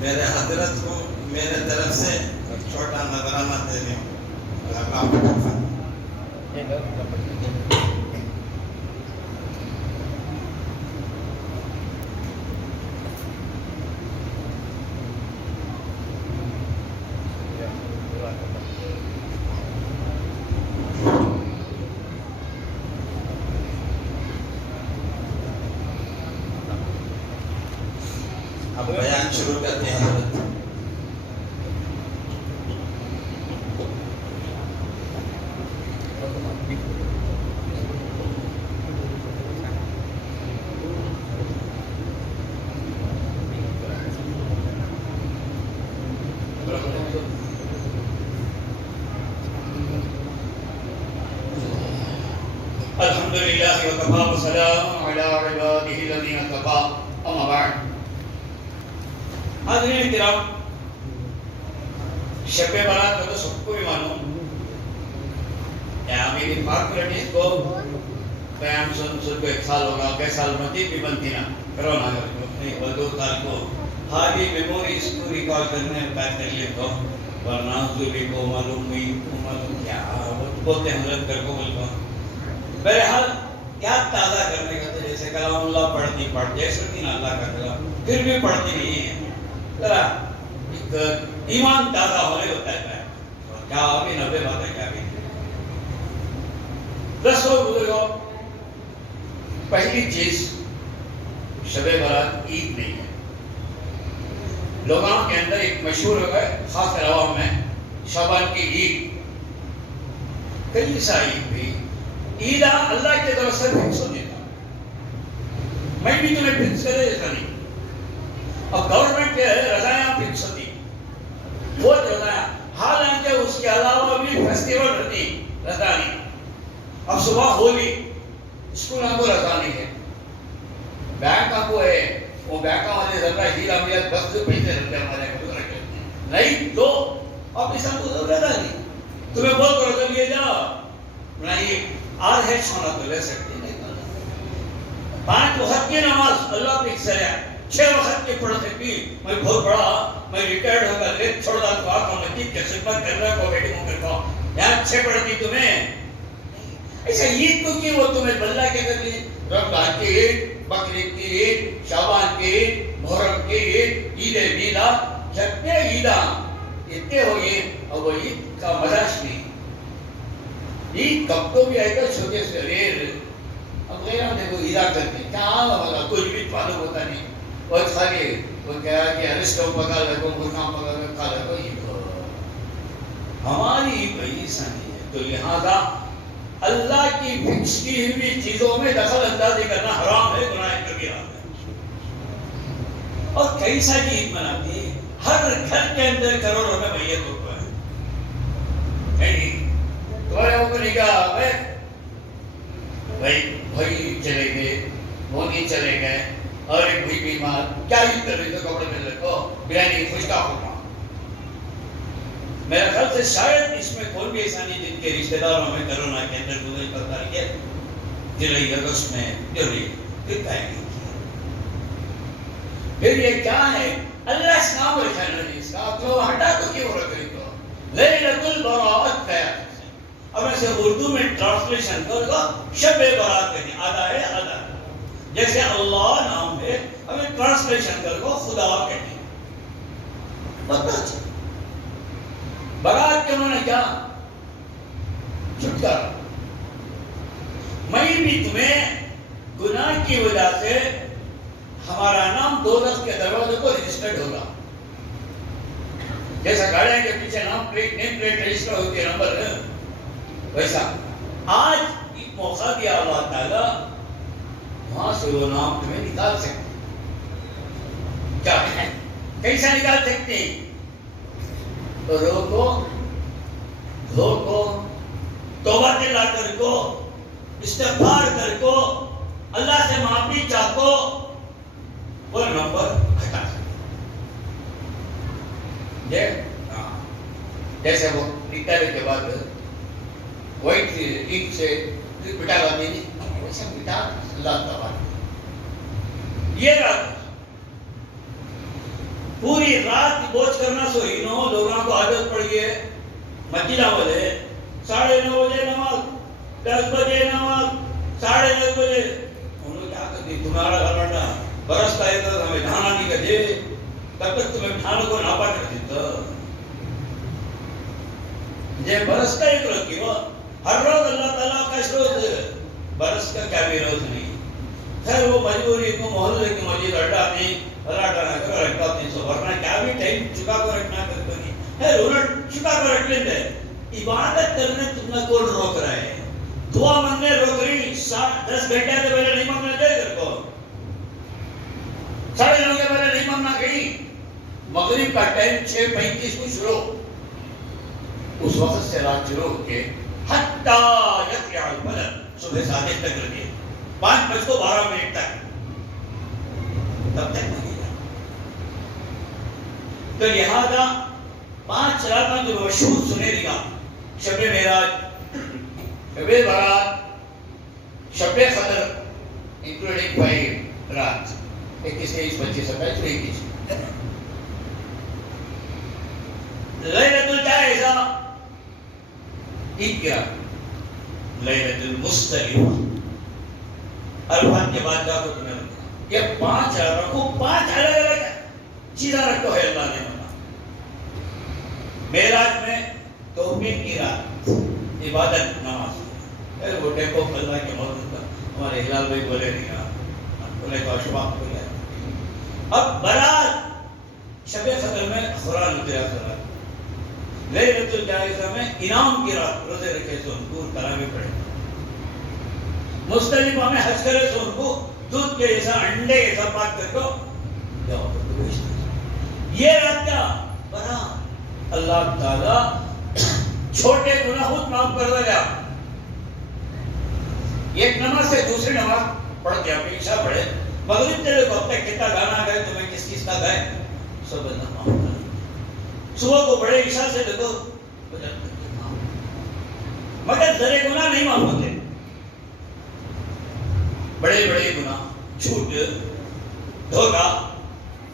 میرے حضرت کو میرے طرف سے چھوٹا نظرانہ دینے ہوں. اب بیان شروع کرتے ہیں حضرت. الحمدللہ وکفا وسلام علی عبادہ الذین اصطفی اما بعد. حاضرین کرام، شب برات کا تو سب کو بھی معلوم ہے. میری پاکرٹیز کو قیام سن کو 1 سال ہوگا. 2 سال مزید بھی بنتی نا کرونا نہیں 2 سال کو خالی میموریز کو ریکال کرنے میں کر لیے تو ورنہ زوری کو معلوم نہیں کیا بولتے ہیں حضرت کر کو بولتا. بہرحال یاد تازہ کرنے کا تو جیسے کلام اللہ پڑھتے سنتی نا اللہ کا کلام پھر بھی پڑھتی نہیں ہے. ذرا ایک ایمان تازہ ہونے ہوتا ہے. کیا ابھی 90 باتیں کیا بھی رسول بزرگوں. پہلی چیز شب برات عید نہیں ہے. لوگوں کے اندر ایک مشہور ہو گئے خاص عوام میں شعبان کی عید. کئی سا عید بھی عید اللہ کی طرف سے فکس ہو دیتا. میں بھی تمہیں فکس کرے ایسا نہیں. اب گورنمنٹ کے رضایاں فکس ہوتی وہ رضایاں، حالانکہ اس کے علاوہ بھی فیسٹیول رہتی رضا نہیں. اب صبح ہولی اسکول ہم کو رضا نہیں ہے. بینک ہم کو ہے وہ بینک والے رضا ہیرا میا 10 پیسے رہتے ہمارے نہیں تو اب اس ہم کو رضا نہیں. تمہیں بہت رضا لیے جاؤ نہیں آج ہے سونا تو لے سکتے نہیں. 5 وقت کی نماز اللہ فکس ہے. 6 وقت کے پڑھ سکتی. میں بہت بڑا میں ریٹائرڈ ہو کر لیٹ چھوڑ دا تو آپ کا مسجد کی خدمت کر رہا کو بیٹی ہوں کرتا ہوں. یہاں 6 پڑھتی تمہیں ایسا عید کو کی وہ تمہیں بلّہ کے کر لی. رمضان کی عید، بقرعید کی عید، شعبان کی عید، محرم کی عید، عید میلاد جتنے عیداں اتنے ہوئے اور وہ عید کا مزاج نہیں. عید کب تو بھی آئے گا چھوٹے سے ریر. اب غیر ہم دیکھو عیدہ کرتے کیا ہوگا کوئی بھی معلوم ہوتا نہیں. اور خالی وہ کہا کہ ارسٹو پکا لگو مرکام پکا لگو کھا لگو عید ہو. ہماری عید ایسا نہیں ہے. تو لہذا اللہ کی فکس کی ہوئی چیزوں میں دخل اندازی کرنا حرام ہے، گناہ کبیرہ ہے. اور کئی ساری عید مناتی ہے. ہر گھر کے اندر کروڑوں میں میت ہوتا ہے. نہیں تمہارے اوپر نکاح ہے بھائی چلے گئے وہ نہیں چلے گئے اور ایک بھائی بیمار کیا عید کر رہی تو کپڑے میں رکھو بریانی خوشتا ہوگا. میرا خیال سے شاید اس میں کوئی بھی ایسا نہیں جن کے رشتہ داروں میں کرونا کے اندر گزر کرتا ہے جولائی اگست میں جو پھر کہیں گے. پھر یہ کیا ہے اللہ اس نام رکھا ہے اس کا تو ہٹا تو کیوں رکھ رہی تو لیلۃ البراءت ہے. اب ایسے اردو میں ٹرانسلیشن کر دو شب برات کہیں آدھا ہے آدھا جیسے اللہ نام ہے. ابھی ٹرانسلیشن کر دو خدا کہیں بتا چاہیے. برات کے انہوں نے کیا چھٹکارا. میں بھی تمہیں گناہ کی وجہ سے ہمارا نام دوزخ کے دروازے کو رجسٹرڈ ہوگا. جیسا گاڑیاں کے پیچھے نام پلیٹ نیم پلیٹ رجسٹر ہوتی ہے نمبر ویسا آج ایک موقع دیا اللہ تعالیٰ وہاں سے وہ نام تمہیں نکال سکتے. کیا ہے کیسا نکال سکتے ہیں؟ روکو دھوکو توبہ دلا کر کو استغفار کر کو اللہ سے معافی چاہو وہ نمبر گھٹا سکتے. جیسے وہ نکالنے کے بعد وائٹ انک سے مٹا لاتے ہیں ویسے مٹا لاتا ہوا. یہ رات پوری رات بوجھ کرنا سوئی نو لوگوں کو عادت پڑ گئی ہے. مسجد والے 9:30 بجے نماز, 10 بجے نماز, 10:30 بجے. انہوں نے کیا کرتی تمہارا گھر بڑھنا برستا ہے تو ہمیں ڈھانا نہیں کرتے تب تک تمہیں ڈھانا کو ناپا کر دیتا. یہ برس کا ایک روز کی ہو ہر روز اللہ تعالیٰ کا روز برس کا کیا بھی روز نہیں. خیر وہ مجبوری کو محلے کی مسجد اڈا نہیں اللہ ڈانا کرو رکھتا 300 ورنہ کیا بھی ٹائم چکا کو رکھنا کرتا نہیں ہے. انہوں چکا کو رکھ لیتے. عبادت کرنے تمہیں کون روک رہا ہے؟ دعا مانگنے روک رہی 10 گھنٹے سے پہلے نہیں مانگنا چاہیے تیرے کو. 9:30 کے پہلے نہیں مانگنا کہیں. مغرب کا ٹائم 6:35 کو شروع, اس وقت سے رات شروع ہو کے حتیٰ یطلع الفجر صبح 7 تک لگے 5:12 تک تب تک نہیں جانا. تو لہذا 5 راتیں جو مشہور سنے گا شب معراج, شب برات, شب قدر انکلوڈنگ 5 رات 21, 22, 25, 27, 21. لیلۃ الجائزہ عید کی رات, لیلۃ المزدلفہ عرفات کے بعد جا کو تمہیں رکھو. یہ 5 رکھو, 5 الگ الگ چیزیں رکھو ہے اللہ نے بنا. معراج میں توحید کی رات عبادت نماز. وہ ٹیکو اللہ کے موضوع کا ہمارے ہلال بھائی بولے نہیں بولے تو اشباق کو لیا. اب برات شب قدر میں قرآن اترا کرا. لیلۃ الجائزہ میں انعام کی رات روزے رکھے سو دور تراویح پڑھے. مزدلفہ میں حج کرے سو ان کو دودھ کے جیسا انڈے جیسا پاک کر دو جاؤ. یہ رات کیا برات. اللہ تعالی چھوٹے گناہ خود معاف کر دے گا. ایک نماز سے دوسری نماز پڑھ کے آپ عشاء پڑھے مغرب تیرے کو اب تک کتنا گانا گئے تمہیں کس کس کا گئے سب اللہ معاف کر. صبح کو بڑے عشاء سے دیکھو مگر ذرے گناہ نہیں معاف ہوتے. بڑے بڑے گناہ, جھوٹ, دھوکہ,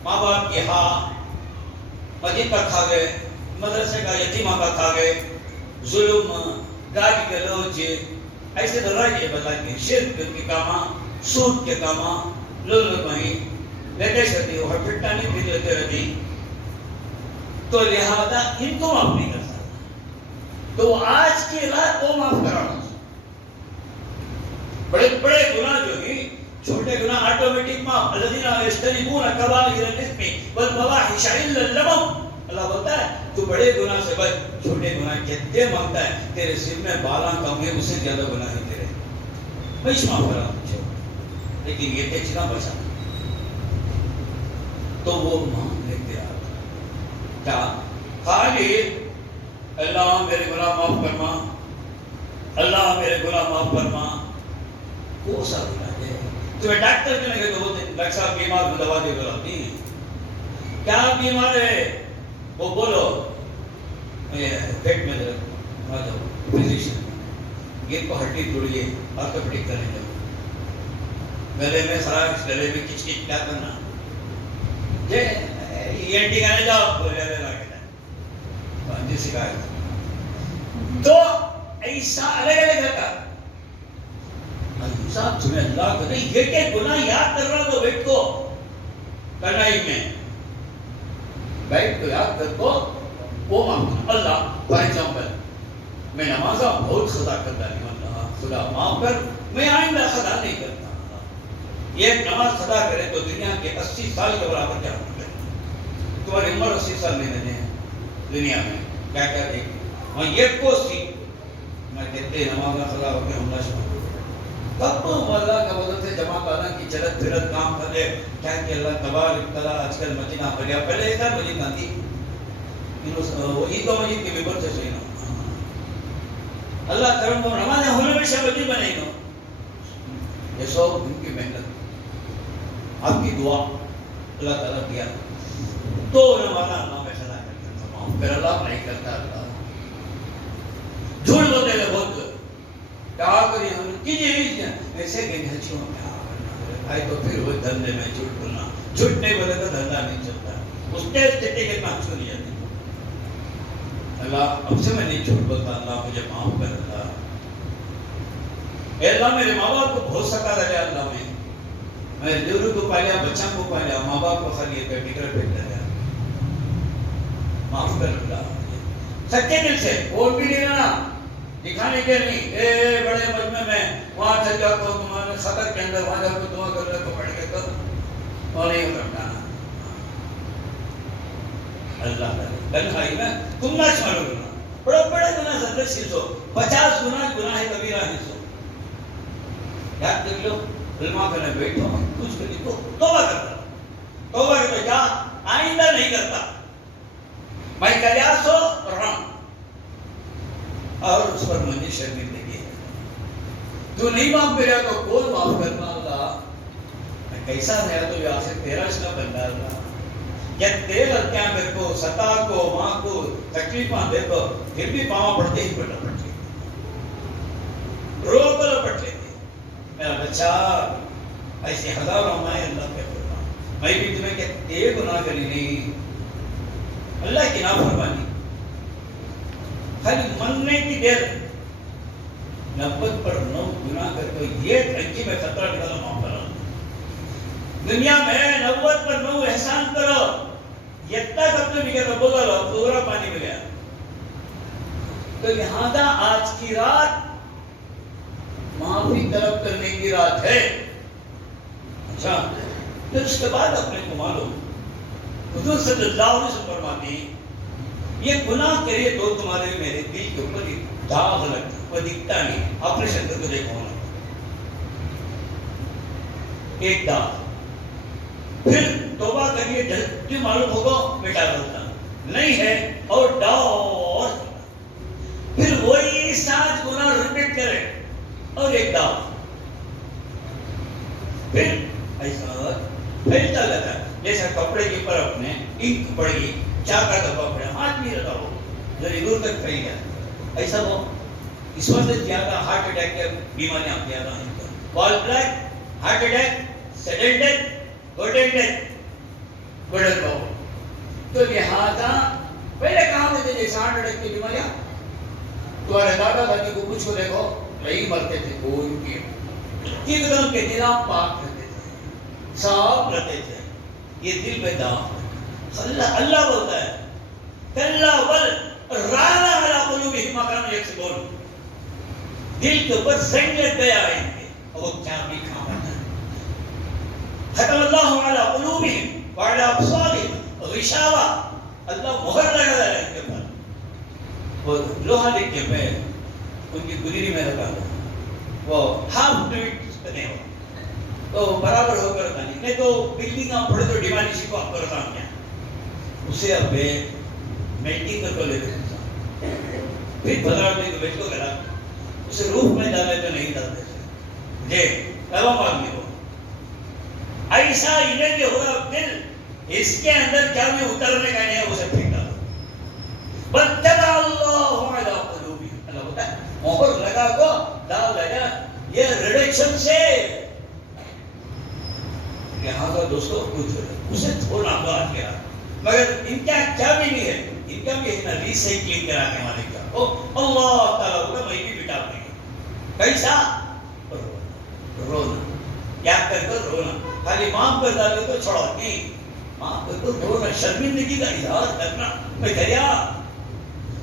ماں باپ کی ہاں مسجد کا کھا گئے, مدرسے کا یتیمہ کا کھا گئے, ظلم, گالی گلوچ, ایسے دراجے بتا کے شرک کے کاماں, سود کے کاماں, لولو کہیں لیتے شدی وہ پھٹا نہیں پھر لیتے رہتی. تو لہذا ان کو معاف نہیں کر سکتا. تو آج کی رات کو معاف کرانا. بڑے بڑے گناہ جو ہیں چھوٹے گناہ آٹومیٹک معاف. الذین یجتنبون کبائر الاثم والفواحش الا اللمم. اللہ بولتا ہے تو بڑے گناہ سے بچ, چھوٹے گناہ کہتے مانگتا ہے تیرے سر میں بالاں کم ہے, اس سے زیادہ گناہ ہے تیرے, میں معاف کرا مجھے, لیکن یہ ٹیکس نہ بچا. تو وہ مانگ لیتے آپ کیا خالی اللہ میرے گناہ معاف فرما, اللہ میرے گناہ معاف فرما. وہ سب علاج ہے. تمہیں ڈاکٹر کے لگے تو بولتے ڈاکٹر صاحب بیمار کو دوا دے کر آتی ہیں. کیا بیمار ہے وہ بولو. پیٹ میں درد آ جاؤ فزیشین, یہ کو ہڈی توڑیے آرتھوپیڈک کرنے جاؤ. گلے میں خراش, گلے میں کچ کچ کیا کرنا یہ ٹھکانے جاؤ بولے لا کے جی شکایت. تو ایسا الگ الگ رہتا. صاحب تمہیں اللہ کرے یہ کہ گناہ یاد کر رہا تو بیٹھ کو کرنا ہی میں بیٹھ کو یاد کر کو وہ مانگنا. اللہ فار ایگزامپل میں نمازہ بہت خطا کرتا نہیں, اللہ خدا معاف کر, میں آئندہ خطا نہیں کرتا. یہ نماز خطا کرے تو دنیا کے 80 سال کے برابر کیا ہوگا. تمہاری عمر 80 سال نہیں رہے دنیا میں کیا کیا دیکھ اور یہ کو سی میں کہتے نماز خدا ہو کے حملہ شروع کب اللہ کا مدد سے جمع کرنا کی چلت پھرت کام کر لے کیا کہ اللہ تبارک تعالیٰ آج کل مدینہ بھر گیا. پہلے ایک مسجد نہ تھی, وہی تو مسجد کے ممبر سے سوئی نا اللہ کرم کو نماز ہونے میں شب مسجد بنے گا. یہ سو ان کی محنت, آپ کی دعا, اللہ تعالیٰ دیا تو ہمارا اللہ میں خلا کر کے تمام، پھر اللہ نہیں کرتا. اللہ جھوٹ بولتے ہیں بہت کیا کری ہم کیجیے ایسے کہ ہچیوں کیا کرنا بھائی، تو پھر وہ دھندے میں جھوٹ بولنا، جھوٹ نہیں بولے تو دھندا نہیں چلتا. اس ٹیسٹ کے پانچ کو نہیں جاتے. اللہ اب سے میں نہیں جھوٹ بولتا، اللہ مجھے معاف کر. اللہ اے اللہ میرے ماں باپ کو بہت ستا رہا اللہ میں دیوروں کو پالیا، بچوں کو پالیا، ماں باپ کو خالی پہ ٹکر پھینک دیا، معاف کر. اللہ سچے دل سے اور بھی نہیں رہنا دکھانے کے نہیں. اے بڑے مجمع میں وہاں چل جاؤ تو تمہارے خطر کے اندر وہاں جاؤ تو دعا کر لے تو پڑھ کے تو اور نہیں کرنا. اللہ تنہائی میں تم نہ چھوڑو گناہ، بڑے بڑے گناہ زندہ سیزو 50 گناہ گناہ کبیرہ حصو یاد کر لو. علماء کرنے بیٹھو کچھ کری تو توبہ کرتا، توبہ کرتا کیا آئندہ نہیں کرتا. میں کریا سو رام اور اس پر مجھے شرمندگی ہے. تو نہیں معاف کریا تو کون معاف کرنا. اللہ میں کیسا رہا تو یہاں سے تیرا شنا بندہ. اللہ یا تیل کیا میرے کو ستا کو ماں کو تکلیفاں دے تو پھر بھی پاؤں پڑتے ہی پڑنا پڑتے رو کر پڑتے تھے. میرا بچہ ایسے ہزاروں مائیں اللہ کے فرما میں بھی تمہیں کہ ایک گناہ کری نہیں. اللہ کی نافرمانی خالی مننے کی دیر 90 پر 9 گناہ کر تو یہ ٹھنکی میں خطرہ نکلا معاف کرو. دنیا میں 90 پر 9 احسان کرو. یہ تک اپنے بھی کہتا بولا لو پورا پانی مل گیا. تو لہذا آج کی رات معافی طلب کرنے کی رات ہے. اچھا پھر اس کے بعد اپنے کو معلوم حضور صلی اللہ علیہ وسلم فرماتے ہیں یہ گناہ کرے تو تمہارے میرے دل کے اوپر داغ لگتا، وہ دکھتا نہیں. آپریشن کر کے دیکھو نا ایک داغ. پھر توبہ کریے جلدی معلوم ہوگا بیٹا بولتا نہیں ہے اور ڈاؤ. پھر وہی 7 گناہ ریپیٹ کرے اور ایک داغ. پھر ایسا پھیلتا جاتا ہے جیسا کپڑے کے اوپر اپنے انک پڑ گئی، چاہ کا دبا پڑا، ہاتھ نہیں رہتا ہو ذرا دور تک پھیل گیا. ایسا وہ اس وجہ سے زیادہ ہارٹ اٹیک کی بیماریاں زیادہ ہیں. وال بلیک، heart attack, sudden death, golden death, golden باؤ. تو لہذا پہلے کہاں دیتے جیسے ہارٹ اٹیک کی بیماریاں تمہارے دادا دادی کو کچھ کو دیکھو وہی مرتے تھے. کوئی کے قدم کے دل پاک رہتے تھے، صاف رہتے تھے. یہ دل میں داغ. اللہ بولتا ہے کلا بل رانا علی قلوبہم ما کانوا یکسبون. دل کے اوپر زنگ لگ گیا ہے ان کے اور وہ کیا بھی کھانا ہے. ختم اللہ علی قلوبہم وعلی ابصارہم غشاوہ. اللہ مہر لگا ہے ان کے اوپر. وہ لوہا لکھ کے میں ان کی گلیری میں رکھا ہوا وہ ہاف ڈویٹ بنے ہو تو برابر ہو کر نہیں تو بلڈنگ آپ پڑھے تو ڈیمالیشن کو آپ کرتا ہوں کیا اسے اب میلٹنگ کر لیتے ہیں. پھر بدلا دے تو بیچ کو کرا اسے روح میں ڈالے تو نہیں ڈالتے جے تبا مانگی ہو ایسا انہیں جو ہوگا دل اس کے اندر کیا بھی اترنے کا نہیں ہے اسے پھینک ڈالو. بَتَّبَعَ اللَّهُ عَلَىٰ قُلُوبِهِمْ. اللہ ہوتا ہے مہر لگا کو ڈال لگا یہ ریڈکشن سے. لہذا دوستو کچھ اسے تھوڑا بات کیا مگر ان کا کیا بھی نہیں ہے. ان کا بھی اتنا ریسائکلنگ کرانے والے کا اللہ تعالیٰ ہوگا میں بھی بٹا دیں گے. کیسا رونا یاد کر کر رونا. خالی معاف کر ڈالے تو چھوڑو نہیں معاف کر کر رونا. شرمندگی کا اظہار کرنا میں کریا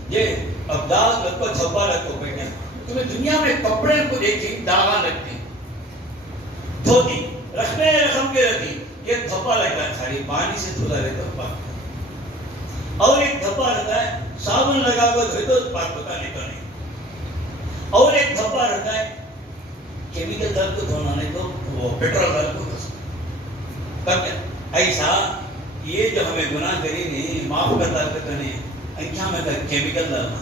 یہ اب داغ لگ کو چھپا رکھو بیٹھے. تمہیں دنیا میں کپڑے کو دیکھی داغاں لگتی دھوتی رکھنے رقم کے رکھی یہ دھپا لگتا ہے خالی پانی سے دھلا رہتا ہے پاک. اور ایک دھپا رہتا ہے صابن لگا کر دھوئے تو پاک پتا نہیں تو نہیں. اور ایک دھپا رہتا ہے کیمیکل دال کو دھونا نہیں تو وہ پیٹرول دال کو دھو. تب ایسا یہ جو ہمیں گناہ کری نہیں معاف کر دال کرتا نہیں کیا میں کیمیکل ڈالنا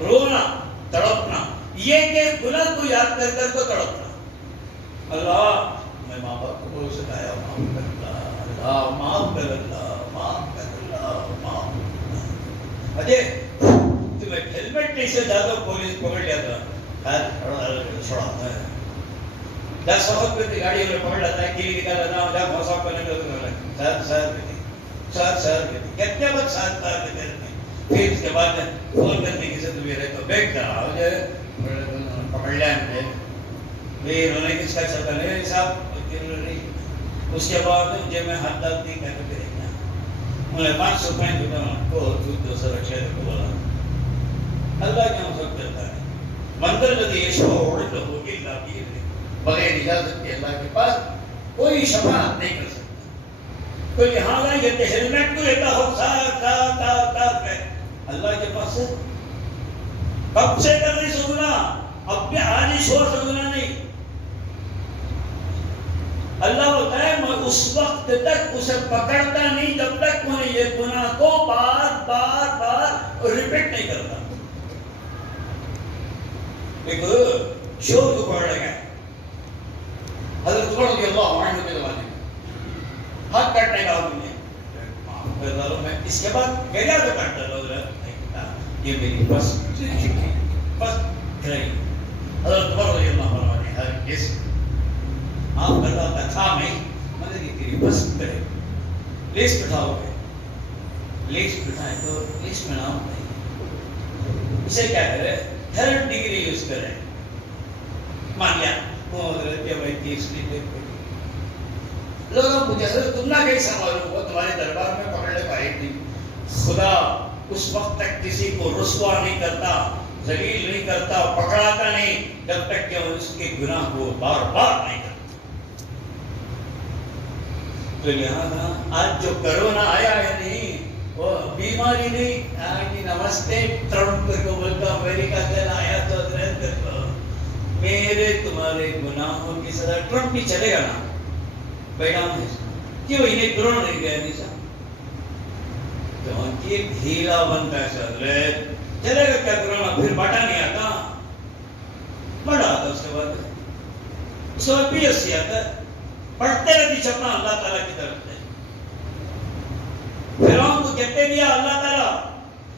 رونا تڑپنا یہ کہ گناہ کو یاد کر کر کو تڑپنا. اللہ میں ماں باپ کو بول سکایا معاف کر اللہ معاف کر اللہ معاف کر اللہ معاف. اجے تمہیں ہیلمٹ نہیں سے زیادہ پولیس پکڑ لیا تھا چھوڑا 10 وقت پہ گاڑی میں پکڑ لیتا ہے کیلی نکال لیتا ہوں جب موسم کرنے کا سر کتنے وقت 7 سال کے دیر میں پھر اس کے بعد فون کرنے کی سے تمہیں رہے تو بیک کرا مجھے پکڑ لیا مجھے پھر انہوں نے کس کا چلتا نہیں صاحب اس کے بعد مجھے میں ہاتھ داد نہیں کر کے رہنا انہیں 500 فائن دیتا ہوں کو تو 200 رکھے کو بولا اللہ کیا سب کرتا ہے مندر لدی یشو اڑ لو الا بھی بغیر اجازت کے اللہ کے پاس کوئی شفاعت نہیں کر سکتا. تو لہٰذا یہ ہیلمٹ کو لیتا ہو تا اللہ کے پاس سے کب سے کر نہیں سننا اپنے آج شور سمجھنا نہیں. اللہ ہوتا ہے میں اس وقت تک اسے پکڑتا نہیں جب تک میں یہ گناہ کو بار بار بار ریپیٹ نہیں کرتا. ایک شور کو پکڑ لگا حضرت عمر رضی اللہ عنہ کے زمانے میں ہاتھ کاٹنے کا حکم ہے. میں اس کے بعد گیا تو کاٹتا یہ میری بس گئی. حضرت عمر رضی اللہ عنہ نے ہر کس آپ کرتا تھا نہیں مگر یہ تیری بس کرے لیس بٹھاؤ گے لیس بٹھائیں تو لیس میں نام نہیں اسے کیا کرے 3rd ڈگری یوز کریں مان لیا وہ حضرت کے بھائی 30 ڈگری لوگوں پوچھا حضرت تم نہ کیسا معلوم ہو تمہارے دربار میں پکڑنے کا ایک نہیں. خدا اس وقت تک کسی کو رسوا نہیں کرتا ذلیل نہیں کرتا پکڑاتا نہیں جب تک کہ اس کے گناہ کو بار بار نہیں کرتا. تو یہاں آج جو کرونا آیا ہے نہیں وہ بیماری نہیں آج نمستے ٹرمپ کو بولتا امریکہ سے آیا تو میرے تمہارے گناہوں کی سزا ٹرمپ بھی چلے گا نا بیٹا کیوں انہیں گرون نہیں گیا نہیں سا کیونکہ ڈھیلا بنتا ہے سر چلے گا کیا کرونا پھر باٹا نہیں آتا بڑا آتا اس کے بعد پی ایس سی آتا پڑھتے رہتی چپنا اللہ تعالیٰ کی طرف سے. فرعون کو کہتے دیا اللہ تعالیٰ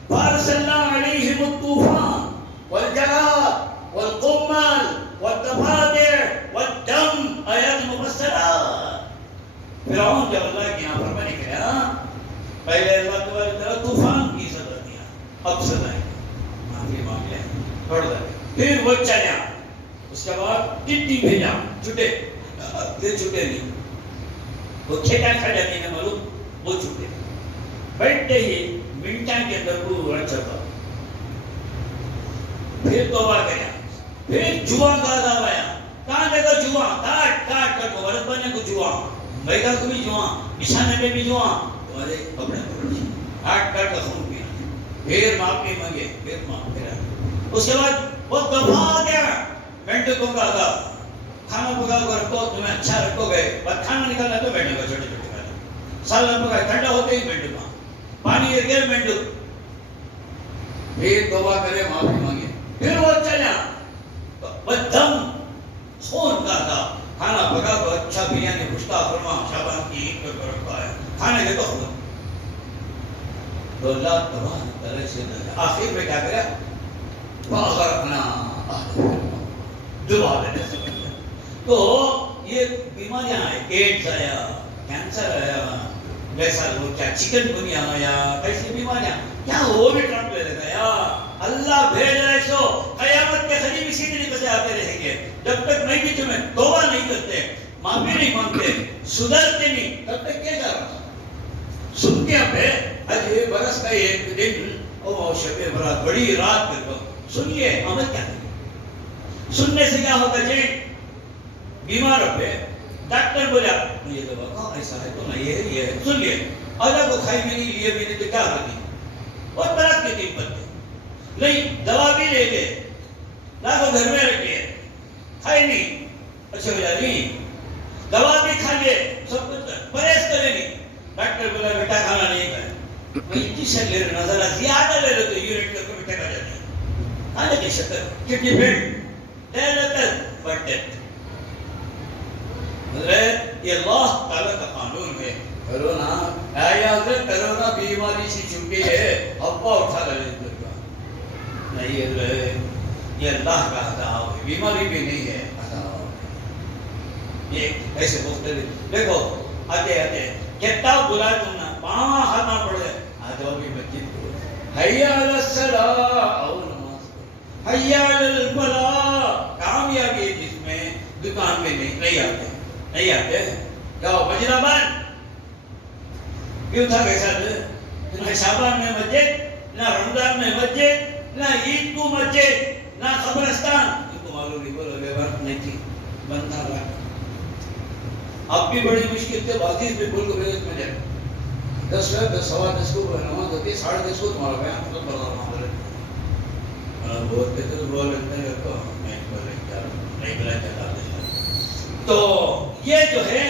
فارسلنا علیہم الطوفان والجراد والقمل والضفادع والدم آیات مفصلات. فرعون جب اللہ کی نافرمانی کیا پہلے اللہ تبارک تعالیٰ طوفان کی سزا دیا اب سزا معافی مانگ لیں پڑھ دیں پھر وہ چلیا اس کے بعد ٹٹی بھیجا چھٹے یہ چھوٹے نہیں وہ کھیٹا کھا جاتی ہے معلوم وہ چھوٹے بیٹھتے ہی منٹاں کے اندر پورا چلتا پھر توبہ کریا پھر جوا کا عذاب آیا کہاں دیکھو جوا کاٹ کاٹ کر ورد بنے کو جوا بیٹا کو بھی جوا بچھانے پہ بھی جوا تمہارے کپڑے پکڑ کاٹ کاٹ کا خون پیا پھر معافی مانگے پھر معاف کرا. اس کے بعد وہ دفاع دیا مینڈکوں کا عذاب کھانا پکا کر رکھو تمہیں اچھا رکھو گے پر کھانا نکالنا تو مینڈک کا چھوٹے چھوٹے کھانا سالن پکا ٹھنڈا ہوتے ہی مینڈک کا پانی گر گیا مینڈک پھر توبہ کرے معافی مانگے پھر وہ چلا بدم خون کا تھا کھانا پکا کر اچھا بریانی خوشتا فرما شابان کی عید پر رکھا ہے کھانے کے تو خود تو اللہ تبارک تعالیٰ سے آخر میں کیا کرا فاغرقنا دعا دینے سے تو یہ بیماریاں آئے ایڈز آیا کینسر آیا ویسا لوگ کیا چکن گنیا آیا ایسی بیماریاں کیا وہ بھی ٹرمپ لے لیتا یا اللہ بھیج رہے سو قیامت کے قریب اسی طریقے سے آتے رہیں گے جب تک نہیں کہ تمہیں توبہ نہیں کرتے معافی نہیں مانگتے سدھرتے نہیں تب تک کیا جا رہا سنتے پہ آج یہ برس کا ایک دن او شب برات بڑی رات کر سنیے عمل کیا کریں سننے سے کیا ہوتا جی بیمار پہ ڈاکٹر بولا یہ دوا کہاں ایسا ہے تو نہیں یہ ہے سن لیے اللہ کو کھائی بھی نہیں لیے بھی نہیں تو کیا ہوگی اور برات کے دن بنتے نہیں دوا بھی لے لے لاکھوں گھر میں رکھے کھائی نہیں اچھا ہو جا رہی دوا بھی کھا لیے سب کچھ پرہیز کرے نہیں ڈاکٹر بولا بیٹا کھانا نہیں کھائے وہ انجیکشن لے رہے نظر زیادہ لے رہے تو یورٹ کر کے بیٹا کھا جاتی ہے کھانے کی شکر کڈنی فیلڈ دے لیتے بٹ ڈیتھ تعالیٰ کا قانون ہے. کرونا اے حضرت کرونا بیماری سی چھپی ہے, ابا اٹھا لے کا نہیں حضرت, یہ اللہ کا عذاب ہے, بیماری بھی نہیں ہے, عذاب ہے. یہ ایسے مختلف دیکھو آتے آتے کتنا بلائے تم نے, وہاں ہاتھ نہ پڑے, آ جاؤ بھی مسجد کو, حی علی الصلاۃ, اور نماز پڑھو, حی علی الفلاح. کامیابی ہے جس میں دکان میں نہیں آتے, جاؤ بجنا بند. کیوں تھا کیسا نہ شعبان میں مسجد, نہ رمضان میں مسجد, نہ عید کو مسجد, نہ قبرستان. ان کو معلوم نہیں, بولو لیبر نہیں تھی, بند تھا. اب بھی بڑی مشکل سے 32 میں بول کو بیت میں جائے, 10 سوا 10 کو نماز ہوتی ہے, 10:30 کو تمہارا بیان ختم کر رہا ہوں. بہت بہتر بول رہے ہیں تو میں نہیں بلا چاہتا. تو یہ جو ہے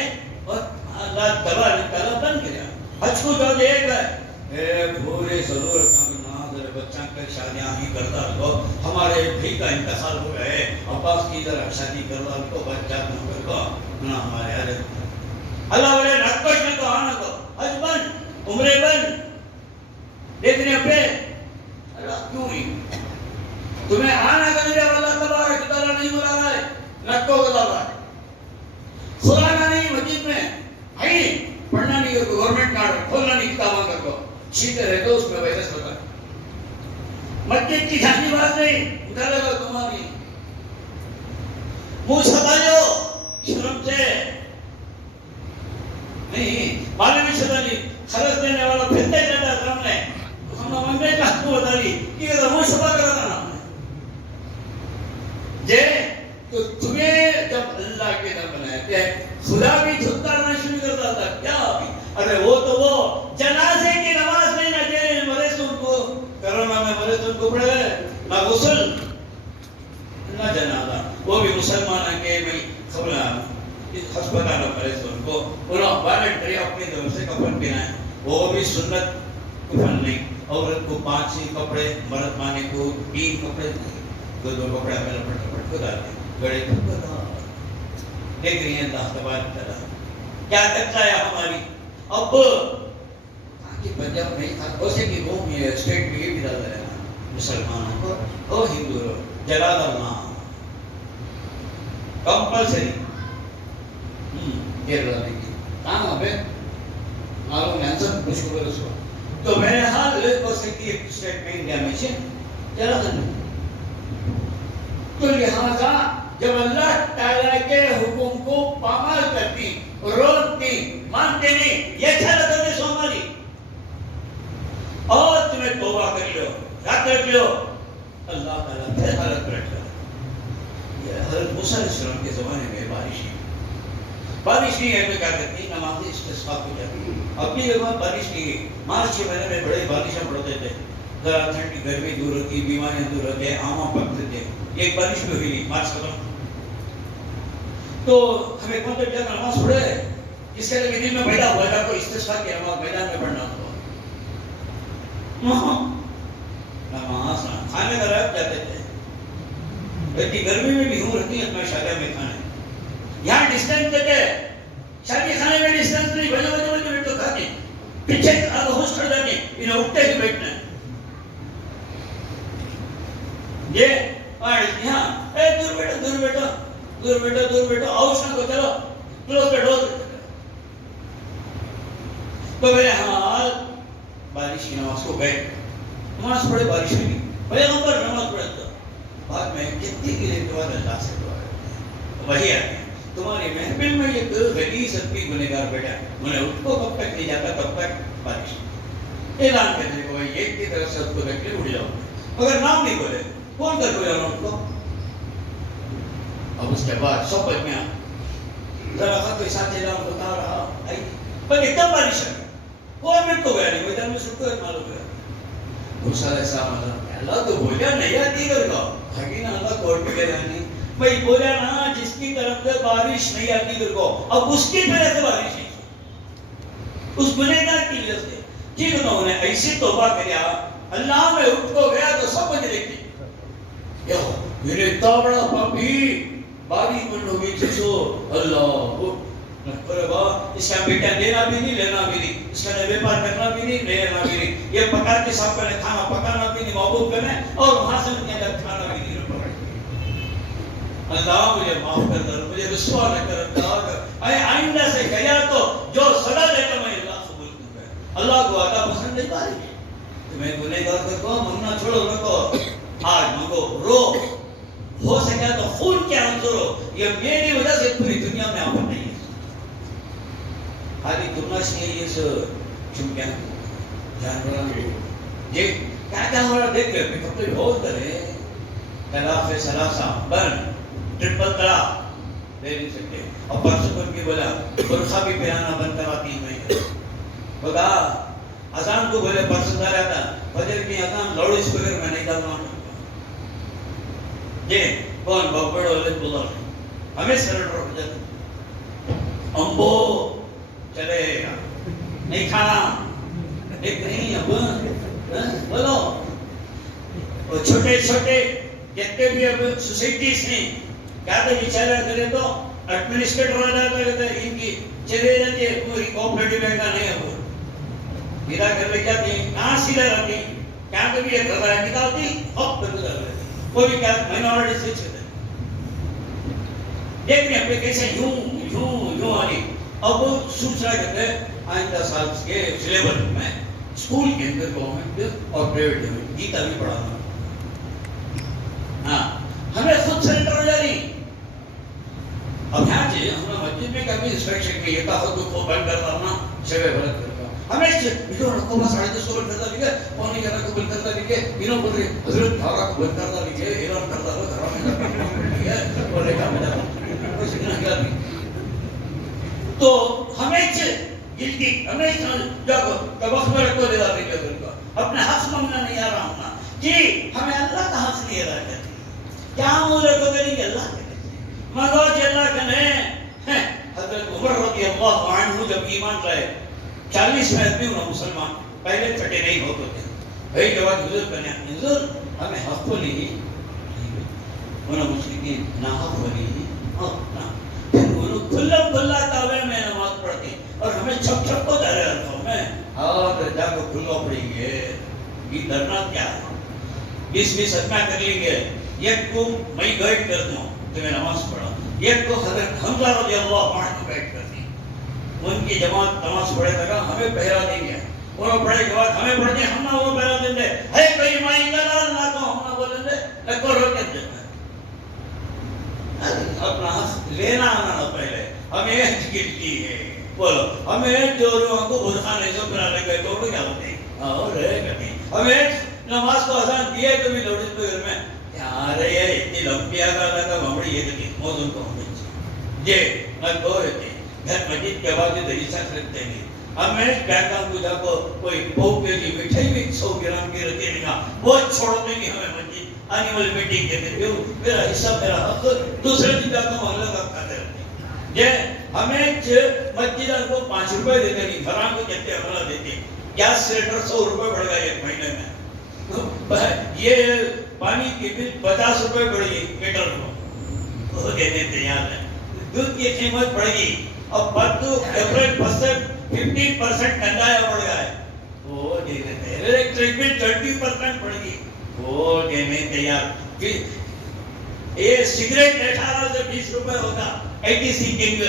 اللہ تعالیٰ بن گیا. حج کو جو ایک ہے پورے ضرورت بچہ کے شادیاں ہی کرتا تو ہمارے بھائی کا انتقال ہو گئے, عباس کی ذرا شادی کروا ان کو بچہ نہ کر کو نہ ہمارے یار اللہ والے نقش میں تو آنا کو حج بن عمرے بن. لیکن اپنے اللہ کیوں نہیں تمہیں آنا کرنے اللہ تبارک تعالیٰ نہیں بلا رہا ہے, نقو بلا رہا ہے. کھلانا نہیں مسجد میں ہے, پڑھنا نہیں کر کو, گورنمنٹ کارڈ کھولنا نہیں, کتاباں کر کو چھیتے رہتے اس میں وائرس ہوتا ہے. مسجد کی جھانکی بات نہیں, اٹھا لگا تمہاری منہ چھپا لو شرم سے نہیں, معلوم ہی چھپا نہیں, خرچ دینے والا پھرتے رہتا ہے سامنے, ہم نے منگے کا حق کو بتا لی کہ منہ چھپا کر رہا ہم نے جے. تو تمہیں جب اللہ کے نام بناتے ہیں خدا بھی چھپکارنا شروع کرتا تھا کیا ابھی, ارے وہ تو وہ جنازے کی نماز نہیں نہ دے مرے تو ان کو کرونا میں مرے تو ان کو پڑھے نہ غسل نہ جنازہ, وہ بھی مسلمان کے میں خبر اس ہسپتال میں مرے تو ان کو انہوں والنٹری اپنی طرف سے کفن پہنائے, وہ بھی سنت کفن نہیں. عورت کو 5 ہی کپڑے, مرد مانے کو 3 کپڑے, 2 کپڑے میں لپٹ کو ڈالتے بڑے دھوکہ. دیکھ رہی ہیں اللہ تبارک تعالیٰ کیا کرتا ہے ہماری. اب کہ پنجاب میں اسے کی قوم یہ اسٹیٹ میں یہ بھی ڈال رہا ہے مسلمانوں کو اور ہندو جلا ڈالنا کمپلسری کیرلا میں کی کہاں پہ معلوم ہے سب مشکل ہے اس کو. تو میں نے حال کو سے کی ایک اسٹیٹ میں انڈیا میں سے جلا ڈالنا. تو لہذا جب اللہ تعالیٰ کے حکم کو پامال کرتی, روکتی, مانتے نہیں, یہ چلا کرتے سو ہماری, اور تمہیں توبہ کر لو, یاد رکھ لو, اللہ تعالیٰ پھر حالت پلٹ کر. یہ حضرت موسیٰ علیہ السلام کے زمانے میں بارش نہیں ہے, کیا کرتی نماز استسقاء ہو جاتی. اپنی جگہ بارش نہیں ہے, مارچ کے مہینے میں بڑے بارشیں پڑتے تھے, ذرا ٹھنڈی گرمی دور ہوتی, بیماریاں دور ہوتے, آما پکتے تھے. ایک بارش بھی ہوئی نہیں, مارچ ختم. تو ہمیں کون سے جگہ نماز پڑھے جس کے لیے دل میں پیدا ہوا تھا, کو استسقاء کی نماز میدان میں پڑھنا ہوا. نماز کھانے کا رہ جاتے تھے, اتنی گرمی میں بھی ہوں رہتی ہے اپنا شادی میں کھانے, یہاں ڈسٹینس دیتے, شادی کھانے میں ڈسٹینس نہیں, بجے بجے بجے بیٹھ تو کھاتے, پیچھے ہوش کھڑ جاتے, انہیں اٹھتے ہی بیٹھنا ہے. یہ یہاں دور بیٹھا دور بیٹھا دور بیٹھا دور بیٹھا, آؤش نہ کو چلو کلوز پہ ڈور. تو میرے حال بارش کی نماز کو گئے, نماز پڑھے, بارش ہوئی, پیغمبر نماز پڑھے تو بعد میں کتنی کے لیے دعا اللہ سے دعا ہے وہی آتے ہیں. تمہاری محفل میں یہ غلیظ آدمی گنہگار بیٹھا, انہیں اٹھ کو کب تک نہیں جاتا تب تک بارش. اعلان کرنے کو بھائی ایک کی طرف سے اس کو دیکھ لے اٹھ جاؤ, مگر نام نہیں بولے, کون کر کو جانا ان کو. اب اس کے بعد سب بچیاں ذرا خط کے ساتھ اعلان بتا رہا پر ایک دم بارش ہے, گورنمنٹ کو گیا نہیں, میدان میں سب کو معلوم ہے. دوسرا ایسا اللہ تو بولیا نہیں آتی کر کا حقیقت اللہ کورٹ پہ گیا نہیں بھائی, بولا نا جس کی طرف سے بارش نہیں آتی کر کو, اب اس کی طرف سے بارش نہیں, اس گنہگار کی وجہ سے. جن انہوں نے ایسی توبہ کیا, اللہ میں اٹھ کو گیا تو سب مجھے دیکھتے میرے اتنا بڑا پاپی بارش بند ہو گئی تھی سو اللہ ارے واہ، اس کا بیٹا لینا بھی نہیں لینا بھی نہیں، اس کا ویپار کرنا بھی نہیں لینا بھی نہیں، یہ پکا کے صاحب کا کھانا پکانا بھی نہیں، محبوب کرنا اور وہاں سے کے اندر کھانا بھی نہیں رکھا۔ اللہ مجھے معاف کر دے، مجھے رسوا نہ کر، اے آئندہ سے کہیا تو جو سزا دے گا میں اللہ قبول کروں گا۔ اللہ کو عطا پسند نہیں پاری تو میں گنہگار کو منگنا چھوڑو رکھو، آج مانگو، رو، ہو سکے تو خون کے آنسو رو، یہ میری وجہ سے پوری دنیا میں آفت نہیں ہے۔ خالی دنیا سے یہ چمکیاں جانوروں جی کیا کیا ہو رہا دیکھ لیں، کپڑے بہت کرے، طلاق ثلاثہ بن، ٹرپل طلاق لے نہیں سکتے، اور پرسوں ان کی بولا برقع بھی پہنانا بند کرا 3 مہینے، بتا اذان کو بولے پرسوں جا رہا تھا فجر کی اذان لاؤڈ اسپیکر میں نہیں ڈالنا جی کون بابڑ والے بولا ہمیں سرنڈر ہو جاتا امبو چلے گا نہیں کھانا ایک نہیں اب بولو وہ چھوٹے چھوٹے جتنے بھی اب سوسائٹیز ہیں کیا تو بیچارہ کرے تو ایڈمنسٹریٹر ہو جاتا ہے ان کی چلے جاتی ہے پوری کوآپریٹو بینک کا نہیں ہے وہ سیدھا کر لے جاتی ہیں کہاں سیدھا رہتی ہیں کیا کبھی یہ کر رہا ہے نکالتی ہپ بند کر رہے کوئی بھی کیا مائنورٹی سے چھتے دیکھ رہے ہیں کیسے یوں آنی اب سوچنا کہتے ہیں آئندہ سال کے سلیبس میں اسکول کے اندر گورنمنٹ اور پرائیویٹ میں گیتا بھی پڑھانا ہاں ہمیں خود سرنڈر ہو جا رہی اب یہاں چاہیے ہمیں مسجد میں کبھی انسپیکشن کی یہ تحفظ کو بند کر لانا شب برات کرتا ہمیں انہوں رکھو بس 10:30 کو بند کرتا لکھے پونے 11 کو بند کرتا لکھے انہوں بول رہے حضرت 18 کو بند کرتا لکھے اعلان کرتا ہو گھروں میں کرتا اور ریکھا میں جاتا کوئی سکنا کیا نہیں تو ہمیں گلتی ہمیں جب وقت میں رکھو دے دار لکھے اپنے حق مانگنا نہیں آ رہا ہونا جی ہمیں اللہ کا حق نہیں ادا کرتی کیا مولے کو کریں گے اللہ کے مانگو جی اللہ کہنے حضرت عمر رضی اللہ عنہ جب ایمان لائے 40 میں بھی انہوں مسلمان پہلے چھٹے نہیں ہوتے تھے بھائی جب حضور کرنے حضور ہمیں حق کو نہیں انہوں مشرقین نہ حق کو نہیں پھر انہوں کھلا کعبے میں نماز پڑھتی اور ہمیں چھپ چھپ کو دے رہے تھا میں اور جا کو کھلا پڑیں گے یہ ڈرنا کیا ہے 20 اتنا کر لیں گے ایک کو میں گائیڈ کر دوں تو میں نماز پڑھا ایک کو حضرت حمزہ رضی اللہ عنہ کو گائیڈ کر دی ان کی جماعت نماز پڑھے تھا ہمیں پہرا دیں گے انہوں پڑھے کے بعد ہمیں پڑھتے ہم نہ وہ پہرا دیں گے ہے کوئی مائی کا دال نہ تو ہم نہ بولیں گے لکو رو کے دیتا ہے اپنا حق لینا آنا پہلے ہمیں گرتی ہے بولو ہمیں جو لوگوں کو بھرخا نہیں سو پڑھا لے گئے تو کیا ہوتے ہیں اور رہے کبھی ہمیں نماز کو آسان دیے کبھی لوڑی پہ گھر میں یار یہ اتنی لمبی آگا لگا بمڑی یہ کہ موزن کو ہمیں جے میں دو رہتے ہیں گھر مجید کے بعد دریسہ رکھتے ہیں اب میں بیٹھا کو جا کو کوئی بہت کے لیے مٹھائی بھی 100 گرام کی رکھے نہیں گا وہ چھوڑ دیں گے ہمیں مجید آنے والی میٹنگ کے دن میرا حصہ میرا حق دوسرے دن جا کو محلہ کا کھاتے رہتے ہیں جے ہمیں مسجد کو 5 روپے دیتے نہیں گھران کو کہتے حملہ دیتے گیس سلنڈر 100 روپے بڑھ گئے ایک مہینے میں یہ پانی کی بل 50 روپے بڑھ گئی لیٹر کو وہ دینے تیار ہے دودھ کی قیمت بڑھ گئی اب بدو اپریل 50% کنڈایا بڑھ گیا ہے وہ دینے تیار الیکٹرک بل 20% بڑھ گئی وہ دینے تیار یہ سگریٹ 18 سے 20 روپے ہوتا 80 کنگ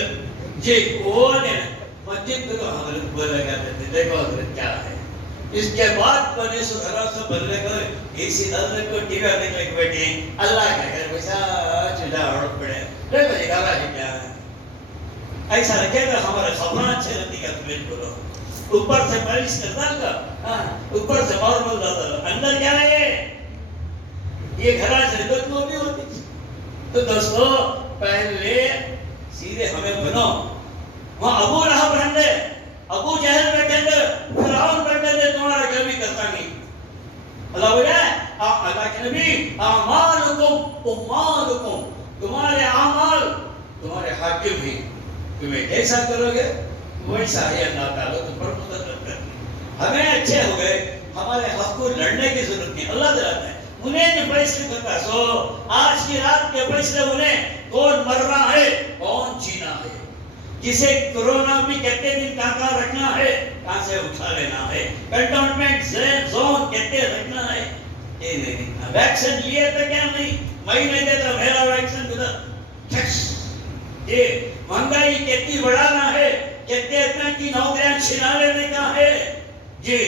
جی وہ دینے مسجد کو حضرت بولا کرتے تھے دیکھو حضرت کیا ہے اس کے بعد بنے سو گھروں سے بدلے گئے اسی حضرت کو ٹی وی آنے کے لیے بیٹھے اللہ کا گھر ویسا چولہا اڑ پڑے رے بھائی گالا ہے کیا ایسا رکھے گا ہمارے خبریں اچھے رہتی کا تمہیں بولو اوپر سے بارش کرتا گا اوپر سے نارمل جاتا اندر کیا ہے یہ گھر سے رکت کو بھی ہوتی تو دوستو پہلے سیدھے ہمیں بنو وہاں ابو لہب رہنے ابو جہل بیٹھے تھے فرعون بیٹھے تھے تمہارا کیا بھی کرتا نہیں اللہ بولے اللہ کے نبی اعمالکم امالکم تمہارے اعمال تمہارے حاکم ہیں تمہیں ایسا کرو گے ویسا ہی اللہ تعالیٰ تم پر مسلط کرتے ہمیں اچھے ہو گئے ہمارے حق کو لڑنے کی ضرورت نہیں اللہ دلاتا ہے انہیں جو فیصلے کرتا ہے سو آج کی رات کے فیصلے انہیں کون مرنا ہے کون جینا ہے جسے کورونا بھی کتنے دن کہاں رکھنا ہے، کہاں سے اٹھا لینا ہے، کنٹونمنٹ زون کتنے رکھنا ہے، یہ نہیں دیکھنا. ویکسین لیے تو کیا نہیں، میں نہیں دیتا میرا ویکسین کدھر، ٹیکس یہ مہنگائی کتنی بڑھانا ہے، کتنے اتنا کی نوکریاں چھنا لینے کا ہے جی.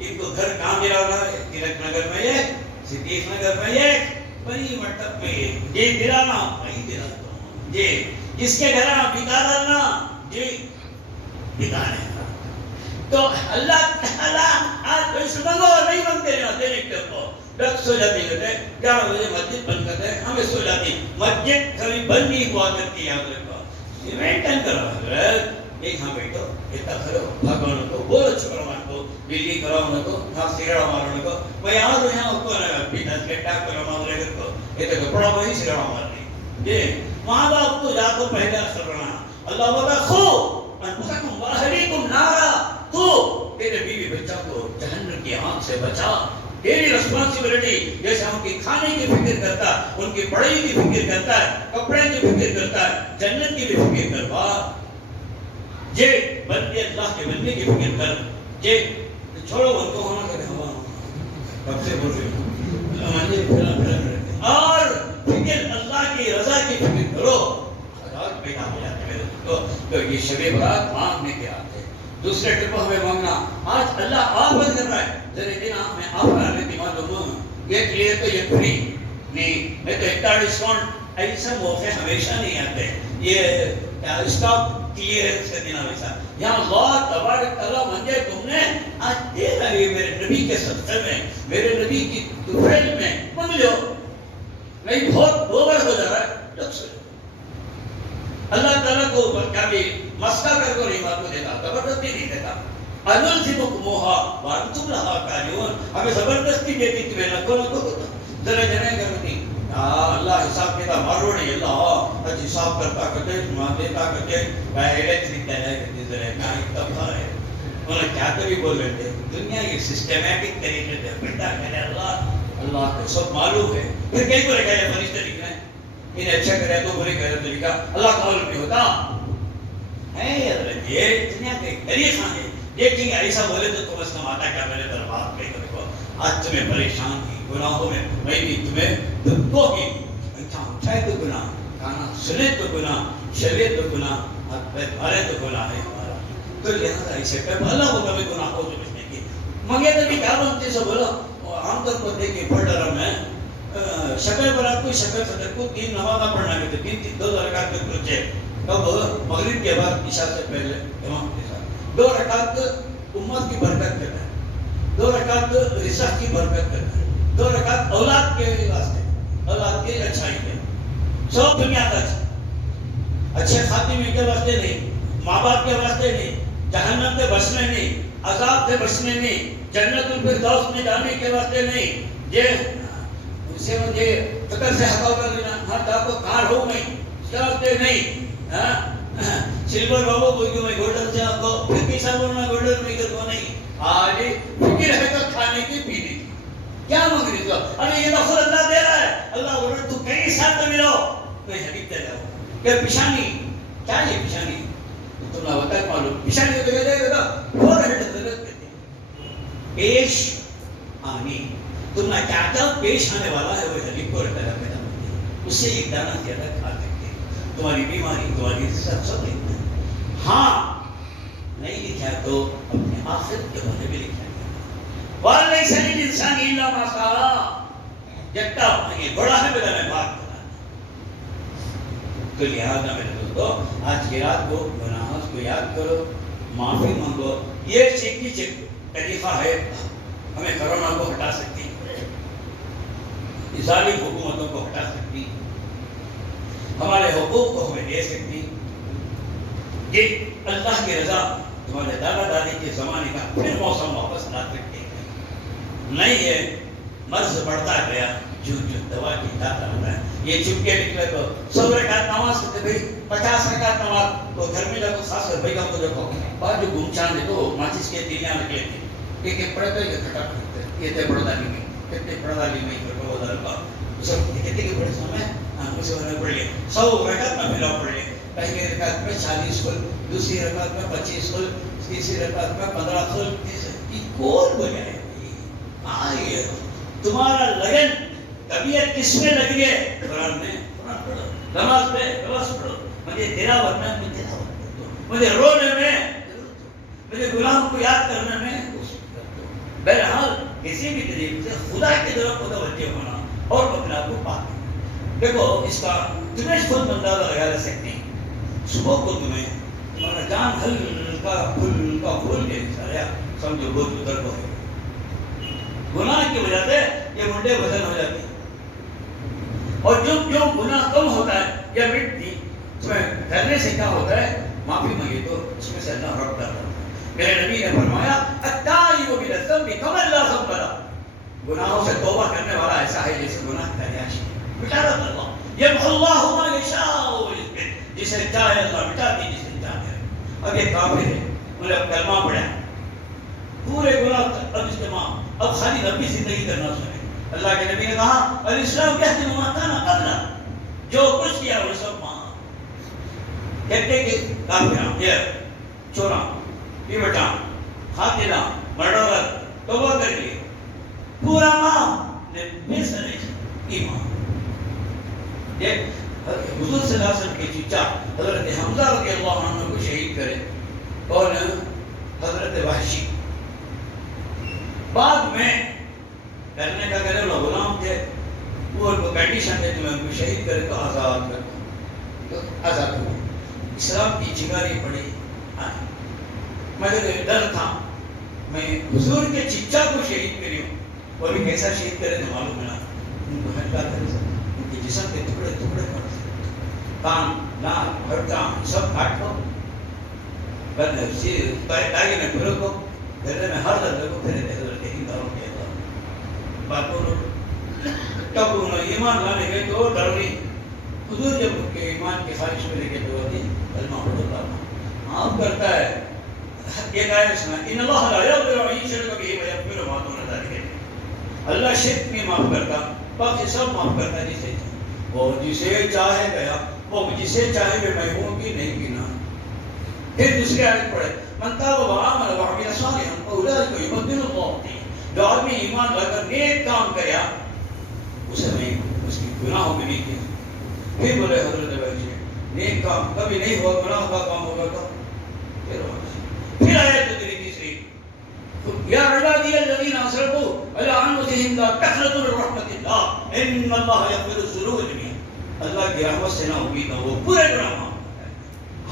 ان کو گھر کہاں دلانا ہے، تلک نگر میں ایک، صدیق نگر میں ایک، بڑی مٹب میں ایک، یہ دلانا وہی دلاتا ہوں جی. جس کے گھر بکا ڈالنا جی، بکانے کا. تو اللہ تعالیٰ آج کوئی سمنگو اور نہیں بنتے ہیں دینے کے کو لوگ سو جاتی کہتے ہیں 11 بجے مسجد بند کرتے ہیں، ہمیں سو جاتی. مسجد کبھی بند نہیں ہوا کرتی یاد رکھو. مینٹین کرو حضرت، یہاں بیٹھو، اتنا کرو، بھگوان کو بولو چھکرمان کو، بلی کراؤں کو، ہاں سیرڑا مارنے کو، میں آ رہا یہاں کو لگا پیٹاس کے ٹاک کرو مانگلے کو، یہ تو کپڑا وہی سیرڑا مارنی یہ ماں باپ کو جا کو پہلے اثر رہنا. اللہ بتا خو انفسکم واہلیکم نارا، تو تیرے بیوی بچہ کو جہنم کی آنکھ سے بچا. تیری رسپانسبلٹی جیسے ہم کی کھانے کی فکر کرتا ہے، ان کی پڑھائی کی فکر کرتا ہے، کپڑے کی فکر کرتا ہے، جنت کی بھی فکر کروا جے. بندے اللہ کے بندے کی فکر کر جے. چھوڑو ان کو ہونا کرے ہوا کب سے بول رہے ہو، اور فکر اللہ کی رضا کی فکر کرو. حضرات پیدا ہو جاتے ہیں تو یہ شب برات مانگنے کے آتے. دوسرے ٹرپ ہمیں مانگنا، آج اللہ آپ بند کر رہا ہے. ذرا دن میں آپ بنا لیتی معلوم یہ کلیئر تو یہ فری نہیں، میں تو اتنا ڈسکاؤنٹ ایسا موقع ہمیشہ نہیں آتے. یہ اسٹاک کلیئرنس کا دن ہمیشہ یہاں اللہ تبارک تعالیٰ منجے تم نے آج دے رہا ہے میرے نبی کے صدقے میں، میرے نبی کی طفیل میں مانگ لو. نہیں بہت اوور ہو جا رہا ہے. اللہ تعالیٰ کو کبھی مسئلہ کر کو نہیں بات کو دیتا، زبردستی نہیں دیتا. انلزمکموہا وانتم لہا کارہون، ہمیں زبردستی دیتی تمہیں نکو نکو ہوتا ذرا جنے کرتی. اللہ حساب کتاب مارو نہیں، اللہ اج حساب کرتا کرتے تمہاں دیتا کرتے پہلے طریقہ ہے کہ ذرا کہیں تبھا ہے. انہیں کیا کبھی بول رہے تھے دنیا یہ سسٹمیٹک طریقے سے پیدا کرے. اللہ کو سب معلوم ہے. پھر کئی کو رکھا ہے فرشتے لکھنا ہے انہیں اچھا کرے تو برے کرے تو لکھا اللہ کا معلوم نہیں ہوتا ہے. یہ دنیا کے طریقہ ہے. دیکھیں ایسا بولے تو تم اس کا ماتا کیا میرے دربار میں کرے گا. آج تمہیں پریشان کی گناہوں میں میں بھی تمہیں دکھوں کی اچھا اٹھائے تو گناہ، کھانا سنے تو گناہ، چلے تو گناہ، ہاتھ پیر مارے تو گناہ ہے ہمارا. تو لہذا ایسے کر اللہ ہوگا میں گناہ ہو تو بچنے کی مانگے تو بھی کیا بنتے سے بولا. عام طور پر دیکھیں پڑھ ڈالا میں شکل برات کو شکل صدر کو 3 نمازہ پڑھنا کے تھے 2 رکعت کے پرچے کب مغرب کے بعد عشاء سے پہلے امام کے ساتھ 2 رکعت امت کی برکت کرنا ہے، 2 رکعت رزق کی برکت کرنا ہے، 2 رکعت اولاد کے واسطے، اولاد کی اچھائی کے سب دنیا کا اچھے خاتمے کے واسطے نہیں، ماں باپ کے واسطے نہیں، جہنم سے بچنے نہیں، عذاب سے بچنے نہیں، جنت الفردوس میں جانے کے واسطے نہیں. یہ اسے مجھے فکر سے ہٹا کر لینا ہر جا کو کار ہو نہیں چلتے نہیں. سلور بابو کوئی کہ میں گولڈن سے آپ کو پھر کیسا بولنا گولڈن میکر کو نہیں. آج فکر ہے تو کھانے کی پینے کی کیا مانگ رہی تو ارے یہ تو خود اللہ دے رہا ہے. اللہ بول رہا تو کئی ساتھ تو ملو میں حقیقت دے رہا ہوں کہ پیشانی کیا یہ پیشانی تم نے بتا معلوم پیشانی تو کہتے گا فور ہیڈ ضرورت کرتے پیش آنی تم نے کیا پیش آنے والا ہے وہ حقیقت کو رکھتا ہے اس سے ایک دانہ زیادہ کھا سکتے تمہاری بیماری تمہاری سب لکھنا ہے. ہاں نہیں لکھا تو اپنے آخرت کے بارے میں لکھا گیا وَلَيْسَ لِلْإِنسَانِ إِلَّا مَا سَعَىٰ جتنا یہ بڑا ہے بلا میں بات کرنا. تو لہذا میرے دوستو آج کی رات کو گناہوں کو یاد کرو، معافی مانگو. یہ سیکھی طریقہ ہے ہمیں کرونا کو ہٹا سکتی، ظالم حکومتوں کو ہٹا سکتی، ہمارے حقوق کو ہمیں دے سکتی. یہ اللہ کی رضا تمہارے دادا دادی کے زمانے کا پھر موسم واپس لا سکتے ہیں. نہیں ہے مرض بڑھتا گیا جو دوا کی داتا ہوتا ہے. یہ چپکے نکلے تو 100 رکعت نماز کرتے بھائی 50 رکعت نماز تو گھر میں جا کو خاص کر بھائی کو دیکھو بعد جو گمچان ہے تو ماچس کے تیلیاں نکلے تھے کہ پڑھے تو یہ کھٹا کرتے یہ تے پڑھا نہیں کتنے پڑھا نہیں میں کرو وہ دل کا سب کہتے کہ بڑے سمے ہم سے پڑھ لے 100 رکعت میں پھیلاؤ پڑھ لے پہلی رکعت میں 40 کھل، دوسری رکعت میں 25 کھل، تیسری رکعت میں 15 کھل. کون بجائے آئیے تمہارا لگن طبیعت کس میں لگی ہے؟ قرآن میں. قرآن پڑھو، نماز میں نماز پڑھو. مجھے تلاوت میں تلاوت کر دو، مجھے رونے میں، مجھے گناہوں کو یاد کرنے میں کر دو. بہرحال کسی بھی طریقے سے خدا کی طرف متوجہ ہونا اور اپنے آپ کو پاک. دیکھو اس کا تمہیں خود اندازہ لگا لے سکتے ہیں. صبح کو تمہیں تمہارا جان ہلکا پھلکا کھول کے سارا سمجھو بہت ادھر کو ہے. گناہ کی وجہ سے یہ منڈے وزن ہو جاتے ہیں. اور جو گناہ کم ہوتا ہے یا مٹتی تمہیں کرنے سے کیا ہوتا ہے؟ معافی مانگے تو اس میں سے اللہ رب کرتا ہے. میرے نبی نے فرمایا التائب من الذنب کمن لا ذنب له. گناہوں سے توبہ کرنے والا ایسا ہے جیسے گناہ کا یاشی. بشارت اللہ یمحو اللہ ما یشاء ویثبت. جسے چاہے اللہ مٹا دے، جسے چاہے. اب یہ کافر ہے، انہوں نے کلمہ پڑھا، پورے گناہ اب اجتماع، اب خالی ربی زندگی کرنا سنے. اللہ کے نبی نے کہا الاسلام یہدم ما کان قبلہ، جو کچھ کیا وہ سب ماں. کہتے کہ کافراں، یہ چوراں، پیوٹاں، قاتلاں، مرڈرر توبہ کر لیے پورا ماں نے فیصلہ ایمان. حضور صلی اللہ علیہ وسلم کے چچا حضرت حمزہ رضی اللہ عنہ کو شہید کرے. کون؟ حضرت وحشی. بعد میں کرنے کا کرے وہ غلام تھے، وہ ان کو کنڈیشن ہے تمہیں ان کو شہید کرے تو آزاد کر دو، تو آزاد ہو. اسلام کی چنگاری پڑی. مگر ڈر تھا میں حضور کے چچا کو شہید کری ہوں. وہ بھی کیسا شہید کرے تو معلوم ہے نا، ان کو ہلکا کرے، ان کے جسم کے ٹکڑے ٹکڑے پڑ سکتے، کان ناک ہڈیاں سب کاٹ دو، داغے میں پھرو کو گلے میں ہر درد کو پھیرے دے. حضرت ہنداروں کے بات بولو. تب انہوں نے ایمان لانے گئے تو ڈر نہیں. حضور جب ان کے ایمان کی خواہش میں لے کے تو ہوتی کلمہ پڑھتا معاف کرتا ہے. ایک آیت سنا ان اللہ لا یغفر ان یشرک بہ ویغفر ما دون ذلک. اللہ شرک نہیں معاف کرتا، باقی سب معاف کرتا ہے جسے چاہے. وہ جسے چاہے گیا، وہ جسے چاہے میں محروم کی نہیں گنا. پھر دوسری آیت پڑھے من تاب وآمن وعمل صالحا فاولئک یبدل اللہ دینہ. جو آدمی ایمان لا کر نیک کام کریا اسے میں اس کی گناہوں میں نہیں کیا. پھر بولے حضرت بھائی نیک کام کبھی نہیں ہوا، گناہ کا کام ہوگا تو پھر آیت تیری تیسری یا عبادی الذین اسرفوا علی انفسہم لا تقنطوا من رحمت اللہ ان اللہ یغفر الذنوب جميعا. اللہ کی رحمت سے نہ امید نہ، وہ پورے گناہ معاف کرتا ہے.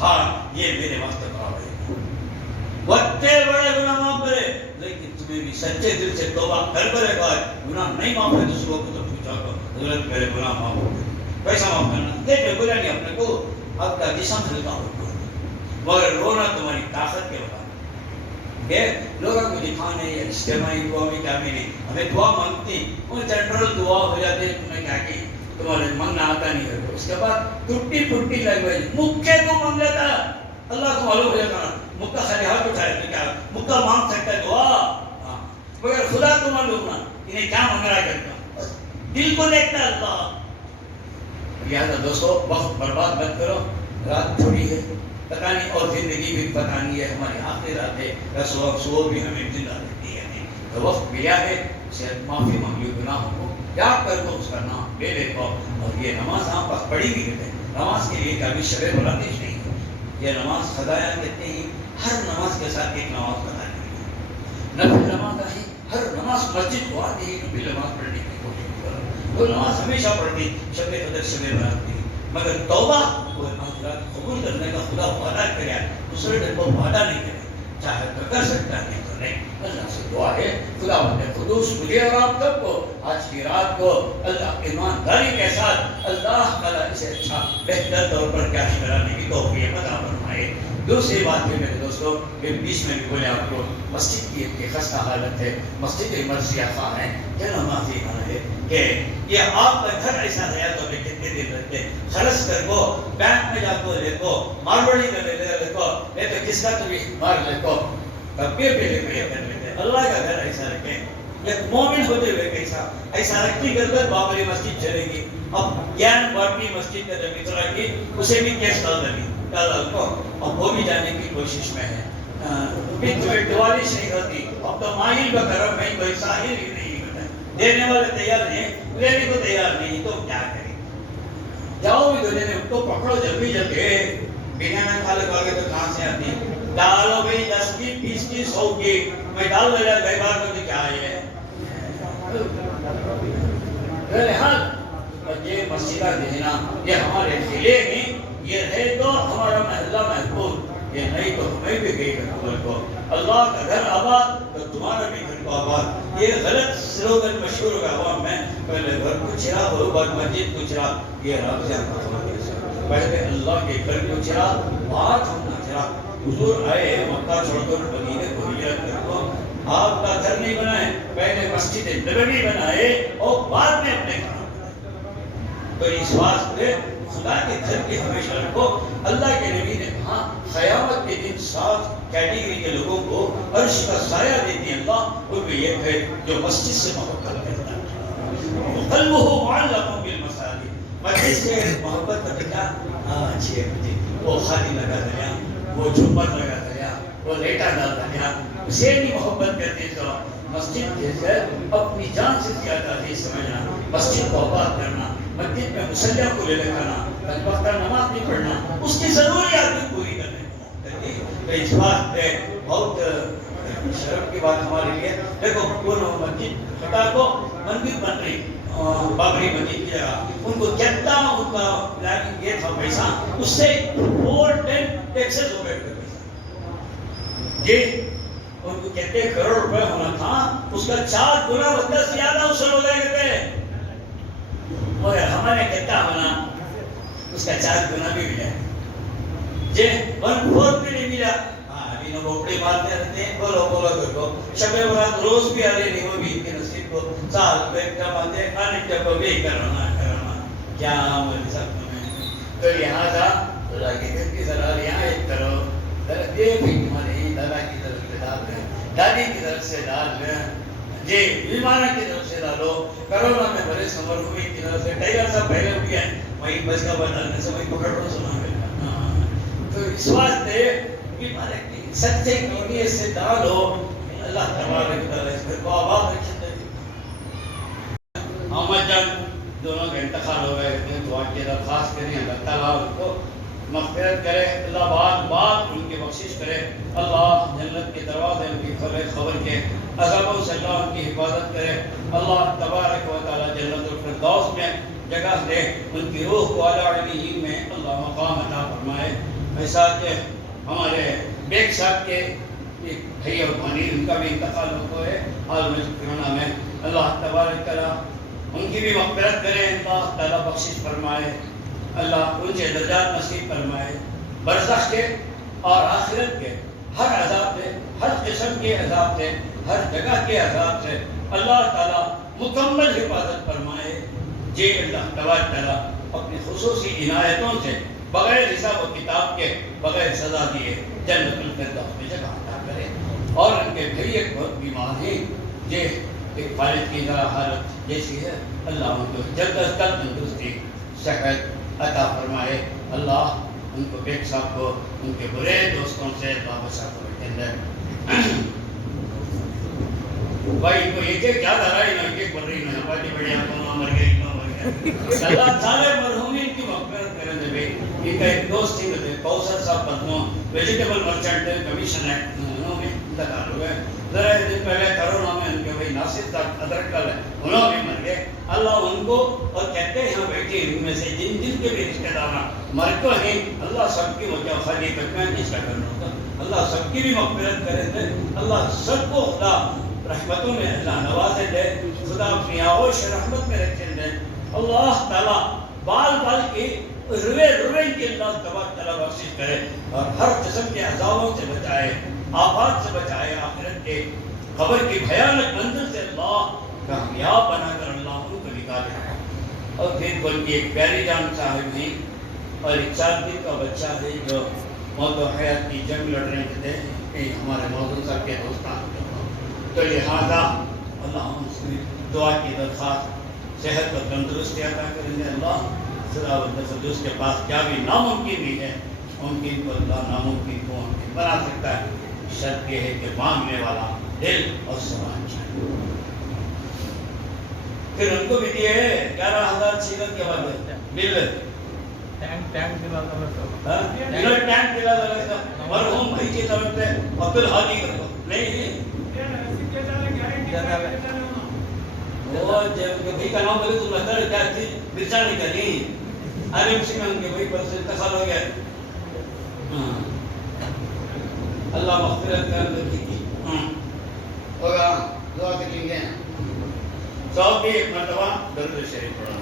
ہاں یہ میرے واسطے برابر ہے، بڑے بڑے گناہ معاف کرے، لیکن تمہیں بھی سچے دل سے توبہ کر کرے گا. گناہ نہیں معاف ہے دوسروں کو تو پوچھا کرو حضرت میرے گناہ معاف ہو گئے. کیسا معاف کرنا؟ دیکھ بولا نہیں اپنے کو آپ کا جسم ہلکا ہو گیا، مگر رونا تمہاری طاقت کے بتا کہ لوگوں کو دکھانے یا اجتماعی دعا میں کیا نہیں. ہمیں دعا مانگتی وہ جنرل دعا ہو جاتی ہے. تمہیں کیا کی تمہارے منگنا آتا نہیں ہے. اس کے بعد ٹوٹی پھوٹی لینگویج مکے کو مانگ لیتا ہے. اللہ کو معلوم ہو جاتا مکہ خالی ہاتھ اٹھائے تو کیا مکہ مانگ سکتا ہے دعا، مگر خدا کو معلوم نہ انہیں کیا مانگ رہا کرتا، دل کو دیکھتا ہے اللہ. لہٰذا دوستو وقت برباد مت کرو. رات تھوڑی ہے پتہ نہیں، اور زندگی بھی پتہ نہیں ہے، ہماری آخری رات ہے. بس وقت وہ بھی ہمیں زندہ رکھتی ہے. تو وقت ملا ہے اسے معافی مانگی گناہوں کو یاد کر کو اس کا نام لے لے کو. اور یہ نماز آپ پاس پڑھی بھی ہے. نماز کے لیے کبھی شب برات نہیں ہے. یہ نماز خدایا کہتے ہیں. ہر نماز کے ساتھ ایک نماز بتا دی، نفل نماز ہے. ہر نماز مسجد کو آتی ہے، نفل نماز پڑھنے کی کوشش کرو. وہ نماز ہمیشہ پڑھتی شب قدر شب برات کی، مگر توبہ وہ آخرت قبول کرنے کا خدا وعدہ کرے، دوسرے دن کو وعدہ نہیں کرے. چاہے تو کر سکتا ہے تو نہیں. اللہ سے دعا ہے خدا قدوس مجھے اور آپ سب کو آج کی رات کو اللہ ایمانداری کے ساتھ اللہ تعالیٰ اسے اچھا بہتر طور پر کیش کرانے کی توفیق عطا فرمائے. دوسری بات ہے میرے دوستوں کہ بیچ میں بھی بولے آپ کو مسجد کی ایک خستہ حالت ہے. مسجد مرثیہ خان ہے کیا نمازی خان ہے کہ یہ آپ کا گھر ایسا ہے تو کتنے دن رہتے خرچ کر کو بینک میں جا کو لے کو ماروڑی میں لے کو نہیں تو کس کا تو بھی مار لے کو تب پہ لے کو یہ کر لیتے. اللہ کا گھر ایسا رکھے. ایک مومن ہوتے ہوئے کیسا ایسا رکھتی کر کر بابری مسجد چلے گی. اب گیان باٹنی مسجد کا جب اترا کی اسے بھی کیس ڈال دیں. ڈالر کو اور وہ بھی جانے کی کوشش میں ہے. دوالیش نہیں ہوتی. اب تو ماہر کا کرم ہے, کوئی ساحل ہی نہیں ہوتا. دینے والے تیار نہیں, لینے کو تیار نہیں, تو کیا کریں. جاؤ بھی دنیا میں, ان کو پکڑو جلدی جلدی. بنا میں کھا لگا کے تو کہاں سے آتی ہے. ڈالو بھائی 10 کی 20 کی 100 کی, میں ڈال دیا کئی بار تو کیا ہے. یہ مسجدہ دینا یہ ہمارے ضلع میں یہ ہے تو ہمارا محلہ محفوظ, یہ نہیں تو ہمیں بھی گئی حکومت کو. اللہ کا گھر آباد تو تمہارا بھی گھر کو آباد. یہ غلط سلوگن مشہور ہوگا عوام میں, پہلے گھر کو چرا ہو بعد مسجد کو چرا. یہ رب سے پہلے اللہ کے گھر کو چرا بعد ہونا چرا. حضور آئے مکہ چھوڑ کر مدینے کو ہجرت کر کو, آپ کا گھر نہیں بنائے, پہلے مسجد نبوی بنائے اور بعد میں اپنے گھر. تو اس واسطے خدا کے گھر کی ہمیشہ رکھو. اللہ کے نبی نے کہا قیامت کے دن 7 کیٹیگری کے لوگوں کو عرش کا سایہ دیتی ہے اللہ. ان میں یہ ہے جو مسجد سے محبت کرتا ہے, قلبہ معلق بالمساجد. مسجد سے محبت کا بیٹا اچھی ہے مجھے, وہ خالی لگا دیا, وہ جھومر لگا دیا, وہ لیٹا ڈال دیا, اسے نہیں محبت کرتے. تو مسجد جیسے اپنی جان سے زیادہ نہیں سمجھنا, مسجد کو آباد کرنا, مسجد میں مصلیہ کو لے لگانا, پنج وقتہ نماز نہیں پڑھنا, اس کی ضروریات بھی پوری کرنے. تو اس بات پہ بہت شرف کی بات ہمارے لیے. دیکھو کونوں مسجد خدا کو مندر بن رہی بابری مسجد کی جگہ, ان کو کتنا ان کا پلاننگ یہ تھا پیسہ, اس سے 4-10 ٹیکسز ہو گئے پیسہ. یہ ان کو کتنے کروڑ روپے ہونا تھا, اس کا 4 گنا وقت زیادہ وصول ہو گئے تھے. اور ہمارے کتنا بنا, اس کا 4 گنا بھی ملا. جی 1/4 بھی نہیں ملا. ابھی نو روپڑے مارتے رہتے ہیں, بولو بولو کرو. شب برات روز بھی آ رہے نہیں, وہ بھی ان کے نصیب کو سال پہ کماتے کھانے جب بھی کرنا کیا ہمارے ساتھ میں. تو لہٰذا اللہ کے گھر کی ذرا رعایت کرو. یہ بھی تمہاری دادا کی طرف سے ڈال دیں, دادی کی طرف سے ڈال دیں, جی بیماروں کی طرف سے ڈالو. کرونا میں بڑے سمر ہوئی کی طرف سے ٹائگر صاحب پہلے ہو گیا ہے, وہیں بس کا ڈالنے سے وہیں پکڑ لو سنا گیا. تو اس واسطے بیمارے کی سچے نیت سے ڈالو. اللہ تبارک و تعالیٰ اس گھر کو آباد رکھے. احمد جان دونوں کا انتقال ہو گئے, دعا کی درخواست کریں اللہ تعالیٰ ان کو مغفرت کرے, اللہ بعد بعد ان کی بخشش کرے, اللہ جنت کے دروازے ان کی کھولے, خبر کے عذابوں سے اللہ ان کی حفاظت کرے. اللہ تبارک و تعالیٰ جنت الفردوس میں جگہ دے, ان کی روح کو اعلیٰ علیین میں اللہ مقام عطا فرمائے. ایسا کہ ہمارے بیگ صاحب کے ایک بھائی اور بھانی, ان کا بھی انتقال ہو ہے حال میں کرونا میں. اللہ تبارک تعالیٰ ان کی بھی مغفرت کرے, اللہ تعالیٰ بخشش فرمائے, اللہ ان سے درجات نصیب فرمائے. برزخ کے اور آخرت کے ہر عذاب سے, ہر قسم کے عذاب سے, ہر جگہ کے عذاب سے اللہ تعالیٰ مکمل حفاظت فرمائے. جی اللہ تبارک تعالیٰ اپنی خصوصی عنایتوں سے بغیر حساب و کتاب کے, بغیر سزا دیے جنت الفردوس میں جگہ عطا کرے. اور ان کے بھائی ایک بہت بیمار ہیں, یہ ایک والد کی ذرا حالت جیسی ہے, اللہ ان کو جلد از جلد تندرستی صحت عطا فرمائے. اللہ ان کو بیگ صاحب کو ان کے برے دوستوں سے وابستہ کرے. بھائی کو ایک ایک یاد آ رہا ہے نا, ایک ایک بڑھ رہی نا, بڑی بڑی آنکھوں مر گئی اللہ سارے مرحومین کی مغفرت کریں دے. بھائی ان کا ایک دوست تھی کوثر صاحب پدمو, ویجیٹیبل مرچنٹ کمیشن ایکٹ, انہوں نے انتقال ہو گئے. ذرا دن پہلے کرونا میں ان کے بھائی ناصر صاحب ادرک کل ہے, انہوں بھی مر گئے. اللہ ان کو, اور کہتے ہیں یہاں بیٹھے ان میں سے جن جن کے بھی رشتے دار مر کو ہیں, اللہ سب کی وجہ خالی کٹنا نہیں کا کرنا ہوتا, اللہ سب کی بھی مغفرت کرے دے. اللہ سب کو خدا رحمتوں میں اللہ نوازے دے, خدا اپنی آغوش رحمت میں رکھے دے. اللہ تعالیٰ بال بال کی روے روے کی اللہ تبارک تعالیٰ بخشش کرے, اور ہر قسم کے عذابوں سے بچائے, آفات سے بچائے, آخرت کے قبر کی بھیانک منزل سے اللہ کامیاب بنا کر اللہ ان کو نکالے. اور پھر کوئی ایک پیاری جان صاحب ہیں, اور ایک 4 دن کا بچہ ہے جو موت و حیات کی جنگ لڑ رہے تھے, ہمارے موضوع صاحب کے دوستان. تو لہٰذا اللہ ان سے دعا کی درخواست, صحت اور تندرستی عطا کریں گے. اللہ خدا و تقدس کے پاس کیا بھی ناممکن بھی ہے, ممکن کو اللہ ناممکن کو ممکن بنا سکتا ہے. شرط یہ ہے کہ مانگنے والا دل اور زبان چاہیے. پھر ان کو بھی دیے 11,000 چیزوں کے بعد بل ٹینک دلا مرحوم بھائی کی طرف سے عبد الحادی کر دو. نہیں وہ جب بھائی کا نام بولے تو لگتا ہے کیا تھی مرچا نہیں کرنی عالم سنگھ ان کے بھائی پر سے انتقال ہو گیا. اللہ مغفرت کر دے کی ہوگا. دعا کریں گے سب بھی ایک مرتبہ درود شریف پڑھا.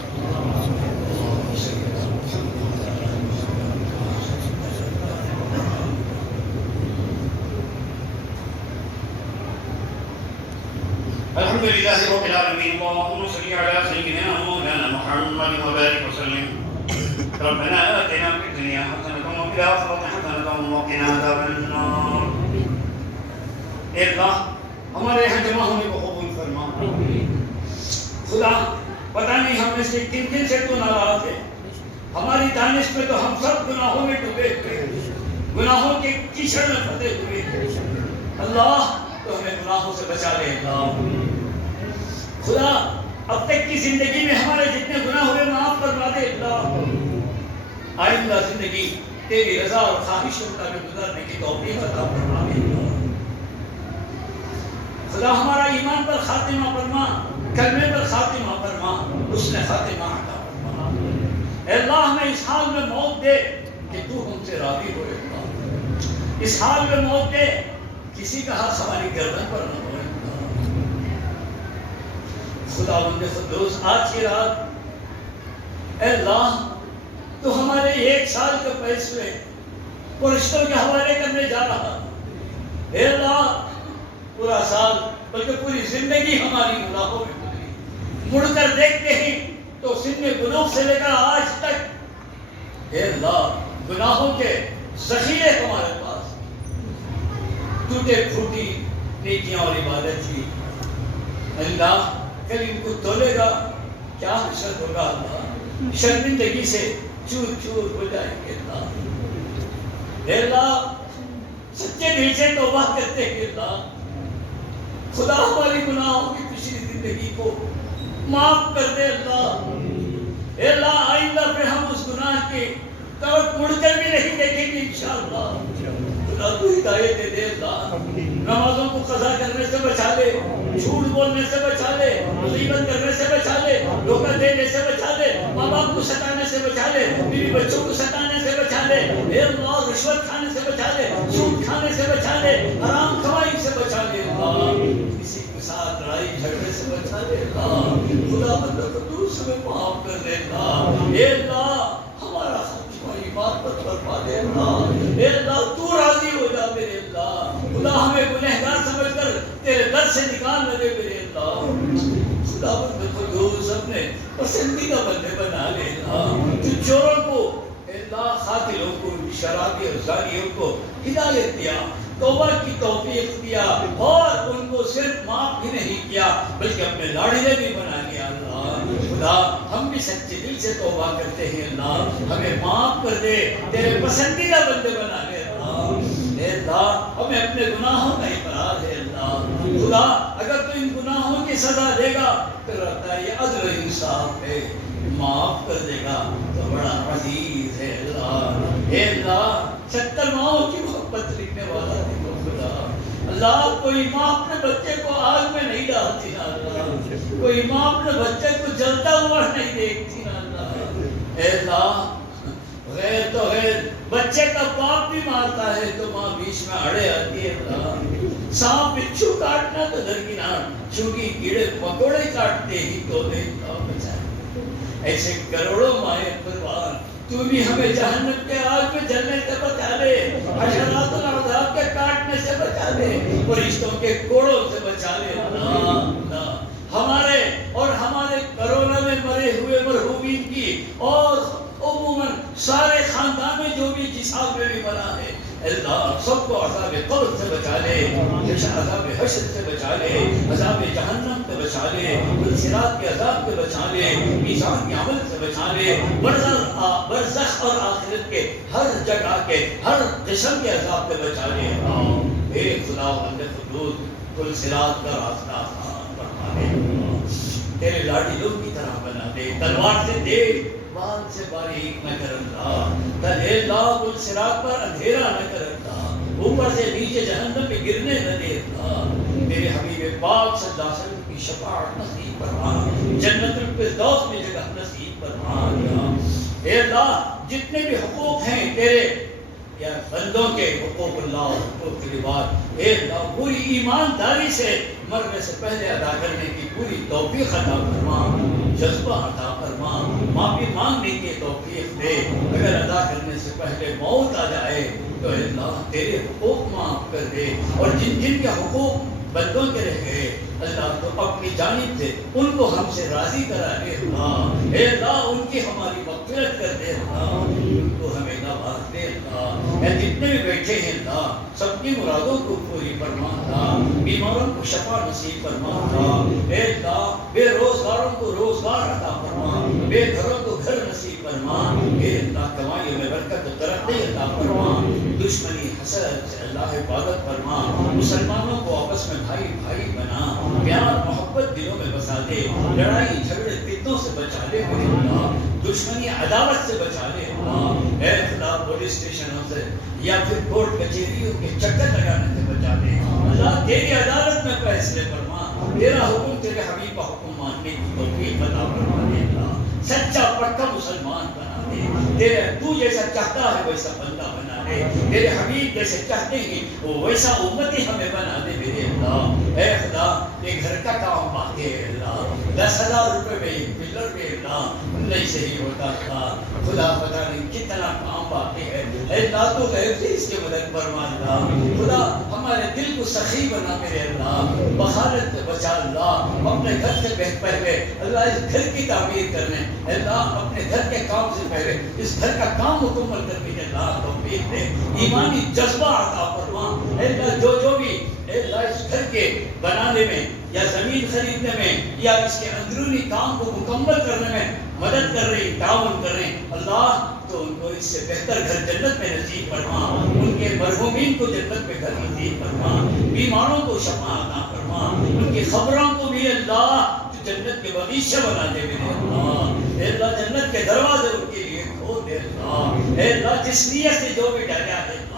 الحمد لله رب العالمين اللهم صل على سيدنا مولانا محمد وبارك وسلم. ربنا آتنا في الدنيا حسنة وفي الآخرة حسنة وقنا عذاب النار. اے اللہ ہمارے یہاں جمع ہونے کو قبول فرما. خدا پتہ نہیں ہم میں سے کن کن سے تو ناراض ہے. ہماری دانش میں تو ہم سب گناہوں میں ڈوبے ہوئے, گناہوں کے کیچڑ میں پھنسے ہوئے. اللہ تو ہمیں گناہوں سے بچا لے. اللہ خدا اب تک کی زندگی میں ہمارے جتنے گناہ ہوئے معاف فرما دے. اللہ آئندہ زندگی تیری رضا اور خواہشوں کا گزارنے کی توفیق عطا فرما دے. خدا ہمارا ایمان پر خاتمہ فرما, کلمے پر خاتمہ فرما, حسن خاتمہ عطا فرما. اے اللہ ہمیں اس حال میں موت دے کہ تو ہم سے راضی ہو. اس حال میں موت دے کسی کا ہاتھ ہماری گردن پر نہ ہو. خدا بندے قدوس آج کی رات اے اللہ تو ہمارے 1 سال کے فیصلے فرشتوں کے حوالے کرنے جا رہا. اے اللہ پورا سال بلکہ پوری زندگی ہماری گناہوں میں گزری. مڑ کر دیکھتے ہی تو سن گناہ سے لے کر آج تک اے اللہ گناہوں کے ذخیرے ہمارے پاس ٹوٹے پھوٹی نیکیاں اور عبادت تھی. اللہ کل ان کو تولے گا کیا حشر ہوگا. اللہ شرمندگی سے چور چور ہو جائیں گے. اللہ اللہ سچے دل سے توبہ کرتے ہیں. اللہ خدا ہماری گناہوں کی پچھلی زندگی کو معاف کر دے. اللہ آئندہ پھر ہم اس گناہ کے طرف مڑ کر بھی نہیں دیکھیں گے انشاءاللہ. خدا تو ہدایت دے دے. اللہ نمازوں کو قضا کرنے سے بچا لے, جھوٹ بولنے سے بچا لے, غیبت کرنے سے بچا لے, دھوکہ دینے سے بچا لے, ماں باپ کو ستانے سے بچا لے, بیوی بچوں کو ستانے سے بچا لے. اے اللہ رشوت کھانے سے بچا لے, سود کھانے سے بچا لے, حرام کمائی سے بچا لے. اللہ کسی کے ساتھ لڑائی جھگڑے سے بچا لے. اللہ خدا بندہ قدوس ہمیں معاف کر دے. اے اللہ ہمارا خاتمہ ایمان پر فرما دے. اے اللہ تو راضی ہو جا میرے. اللہ خدا ہمیں گنہگار سمجھ کر تیرے در سے نکال نہ دے میرے. اللہ خدا بندے قدوس اپنے پسندیدہ بندے بنا لے. اللہ تو چوروں کو اللہ قاتلوں کو شرابی اور زانیوں کو ہدایت دیا, توبہ کی توفیق دیا اور ان کو صرف معاف بھی نہیں کیا بلکہ اپنے لاڑیلے بھی بنا لیا. اللہ خدا ہم بھی سچے دل سے توبہ کرتے ہیں. اللہ ہمیں معاف کر دے, تیرے پسندیدہ بندے بنا لے. اے اللہ ہمیں اپنے گناہوں کا اقرار ہے. اللہ خدا اگر تو ان گناہوں کی سزا دے گا تو رہتا ہے یہ عدل و انصاف ہے, معاف کر دے گا تو بڑا عزیز ہے. اللہ اے اللہ 70 ماہوں کی محبت لکھنے والا ہے خدا. اللہ کوئی ماں اپنے بچے کو آگ میں نہیں ڈالتی نا. اللہ کوئی ماں اپنے بچے کو جلتا ہوا نہیں دیکھتی نا. اللہ اے اللہ غیر تو غیر بچے کا باپ بھی مارتا ہے تو ماں بیچ میں اڑے آتی ہے. اللہ سانپ بچھو کاٹنا تو درکنار, چونکہ کیڑے مکوڑے کاٹتے ہی تو دے بچائے. ایسے کروڑوں مائیں قربان تو بھی ہمیں جہنم کے آگ میں جلنے سے بچا لے, حشرات العذاب کے کاٹنے سے بچا لے, فرشتوں کے کوڑوں سے بچا لے. اللہ ہمارے اور ہمارے کرونا میں مرے ہوئے مرحومین کی اور عموماً سارے خاندان میں جو بھی جس حال میں بھی مرا ہے اللہ سب کو عذاب قبر سے بچا لے، عذاب حشر سے بچا لے، عذاب جہنم سے بچا لے، صراط کے عذاب سے بچا لے، میزان کے عمل سے بچا لے، برزخ اور آخرت کے ہر جگہ کے ہر قسم کے عذاب سے بچا لے۔ اے خدا بند خدود، کل صراط کا راستہ آسان فرما دے، تیرے لاڈی لوگ کی طرح بنا دے، تلوار سے تیز بال سے باریک نہ کر اللہ، اے اللہ کل صراط پر اندھیرا نہ کر اللہ، اوپر سے نیچے جہنم میں گرنے نہ دے اللہ، تیرے حبیب پاک صلی اللہ علیہ وسلم کی شفاعت نصیب فرما، جنت الفردوس میں جگہ نصیب فرما دیا۔ اے اللہ جتنے بھی حقوق ہیں تیرے یا بندوں کے، حقوق اللہ اور حقوق کے بعد، اے اللہ پوری ایمانداری سے مرنے سے پہلے ادا کرنے کی پوری توفیق عطا فرما، جذبہ عطا فرما، معافی مانگنے کی توفیق دے، اگر ادا کرنے سے پہلے موت آ جائے تو اے اللہ تیرے حقوق معاف کر دے، اور جن جن کے حقوق بندوں کے رہ گئے اللہ تو اپنی جانب سے ان کو ہم سے راضی کرا دے اللہ، اے اللہ ان کی ہماری مغفرت کر دے اللہ، ان کو ہمیں نواز دے اللہ، اے جتنے بھی بیٹھے ہیں اللہ سب کی مرادوں کو پوری فرما اللہ، بیماروں کو شفا نصیب فرما اللہ، اے اللہ بے روزگاروں کو روزگار عطا فرما، بے گھروں کو گھر نصیب فرما، اے اللہ کمائیوں میں برکت و ترقی عطا فرما، دشمنی حسد سے اللہ حفاظت فرما، مسلمانوں کو آپس میں بھائی بھائی بنا، پیار محبت دلوں میں بسا دے، لڑائی جھگڑے فتنوں سے بچا لے میرے اللہ، دشمنی عداوت سے بچا لے اللہ، اے خدا پولیس اسٹیشنوں سے یا پھر کورٹ کچہریوں کے چکر لگانے سے بچا دے اللہ، تیری عدالت میں فیصلے فرما، تیرا حکم تیرے حبیب کا حکم ماننے کی توفیق عطا فرما دے اللہ، سچا پکا مسلمان بنا دے، تیرے تو جیسا چاہتا ہے ویسا بندہ بنا دے، تیرے حبیب جیسے چاہتے ہیں وہ ویسا امتی ہمیں بنا دے میرے اللہ، اے خدا یہ گھر کا کام باقی ہے اللہ، 10,000 روپے میں ایک پلر میں اللہ نہیں صحیح ہوتا تھا، خدا پتہ نہیں کتنا کام باقی ہے، اے اللہ تو غیب سے اس کی مدد فرما اللہ، خدا ہمارے دل کو سخی بنا میرے اللہ، بخالت سے بچا اللہ، اپنے گھر سے پہلے اللہ اس گھر کی تعمیر کرنے، اللہ اپنے گھر کے کام سے پہلے اس گھر کا کام مکمل کرنے کے اللہ توفیق دے، ایمانی جذبہ عطا فرما، اے اللہ جو بھی اے اللہ اس گھر کے بنانے میں یا زمین خریدنے میں یا اس کے اندرونی کام کو مکمل کرنے میں مدد کر رہی، تعاون کر رہے اللہ، تو ان کو اس سے بہتر گھر جنت میں نصیب فرما، ان کے مرحومین کو جنت میں گھر نصیب فرما، بیماروں کو شفا عطا فرما، ان کی خبروں کو بھی اللہ جنت کے باغیچہ بنا دے میرے اللہ، اے اللہ جنت کے دروازے ان کے لیے کھول دے اللہ، اے اللہ جس نیت سے جو بھی ڈالا ہے اللہ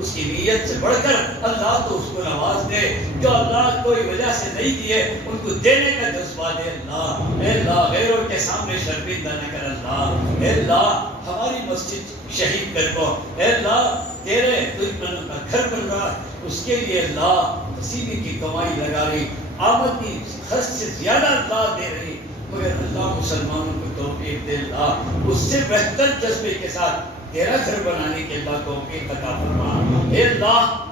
اس کی نیت سے بڑھ کر اللہ تو اس کو نواز دے، جو اللہ کوئی وجہ سے نہیں دیے ان کو دینے کا جذبہ دے اللہ، اے اللہ غیروں کے سامنے شرمندہ نہ کر اللہ، اے اللہ ہماری مسجد شہید کر کو، اے اللہ تیرے دشمنوں کا گھر بن رہا اس کے لیے اللہ وسیلے کی کمائی لگا رہی، آمد کی خرچ سے زیادہ اللہ دے رہی، مگر اللہ مسلمانوں کو توفیق دے اللہ اس سے بہتر جذبے کے ساتھ تیرا گھر بنانے کے اللہ توفیق عطا فرما، اے اللہ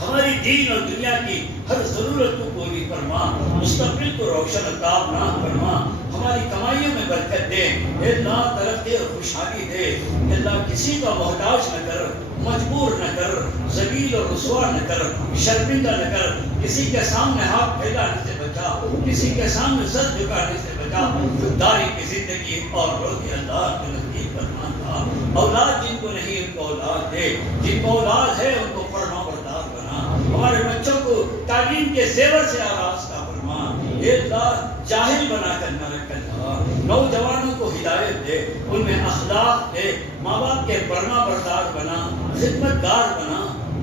ہماری دین اور دنیا کی ہر ضرورت کو پوری فرما، مستقبل کو روشن عطا فرما، ہماری کمائیوں میں برکت دے، اے اللہ ترقی اور خوشحالی دے، اے اللہ کسی کا محتاج نہ کر، مجبور نہ کر، ذلیل اور رسوا نہ کر، شرمندہ نہ کر، کسی کے سامنے ہاتھ پھیلانے سے بچا، کسی کے سامنے سر جھکانے سے بچا، خودداری کی زندگی اور روزی اللہ کے نزدیک فرما تھا، اولاد جن کو نہیں ان کو اولاد دے، جن کو اولاد ہے ان کو فرما بردار بنا، ہمارے بچوں کو تعلیم کے زیور سے آراستہ فرما، اے اللہ جاہل بنا کر نہ رکھ اللہ، نوجوانوں کو ہدایت دے، ان میں اخلاق دے، ماں باپ کے فرما بردار بنا، خدمت گار بنا،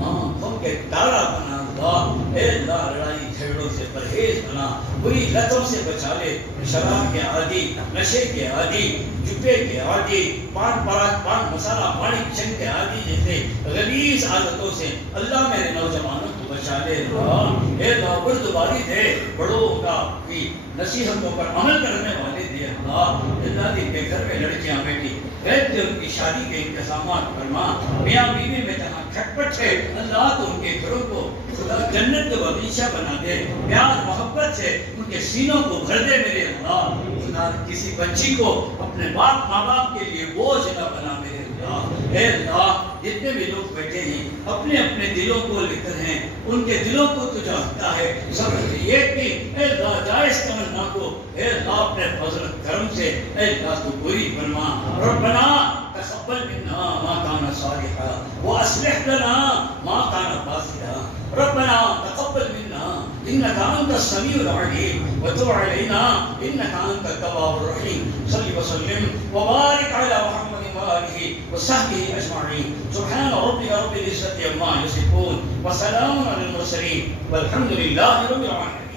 آنکھوں کے تارا بنا اللہ، اے اللہ لڑائی جھگڑوں سے پرہیز بنا، بری لتوں سے بچا لے، شراب کے عادی، نشے کے عادی، جبے کے عادی، پان پراگ پان مسالہ پانی چن کے عادی جیسے غلیظ عادتوں سے اللہ میرے نوجوانوں کو بچا لے اللہ، اے اللہ بردباری دے، بڑوں کا بھی نصیحتوں پر عمل کرنے والے دے اللہ، اللہ جن کے گھر میں لڑکیاں بیٹی غیب سے ان کی شادی کے انتظامات فرما، میاں بیوی میں جہاں کھٹپٹ ہے اللہ تو ان کے گھروں کو خدا جنت کا باغیچہ بنا دے، پیار محبت سے ان کے سینوں کو بھر دے میرے اللہ، خدا کسی بچی کو اپنے باپ ماں باپ کے لیے بوجھ نہ بنا میرے اللہ، اے اللہ جتنے بھی لوگ بیٹھے ہیں اپنے اپنے دلوں کو لکھ کر ہیں، ان کے دلوں کو تو جانتا ہے، سب یہ کہ اے اللہ جائز تمنا کو اے اللہ اپنے فضل کرم سے اے اللہ تو پوری فرما۔ ربنا تقبل منا ما كان صالحا واصلح لنا ما كان فاسدا، ربنا تقبل منا انك انت السميع العليم وتب علينا انك انت التواب الرحيم۔ صل وسلم وبارك على محمد وآله وصحبه أجمعين، سبحان ربك رب العزة عما يصفون وسلام على المرسلين والحمد لله رب العالمين۔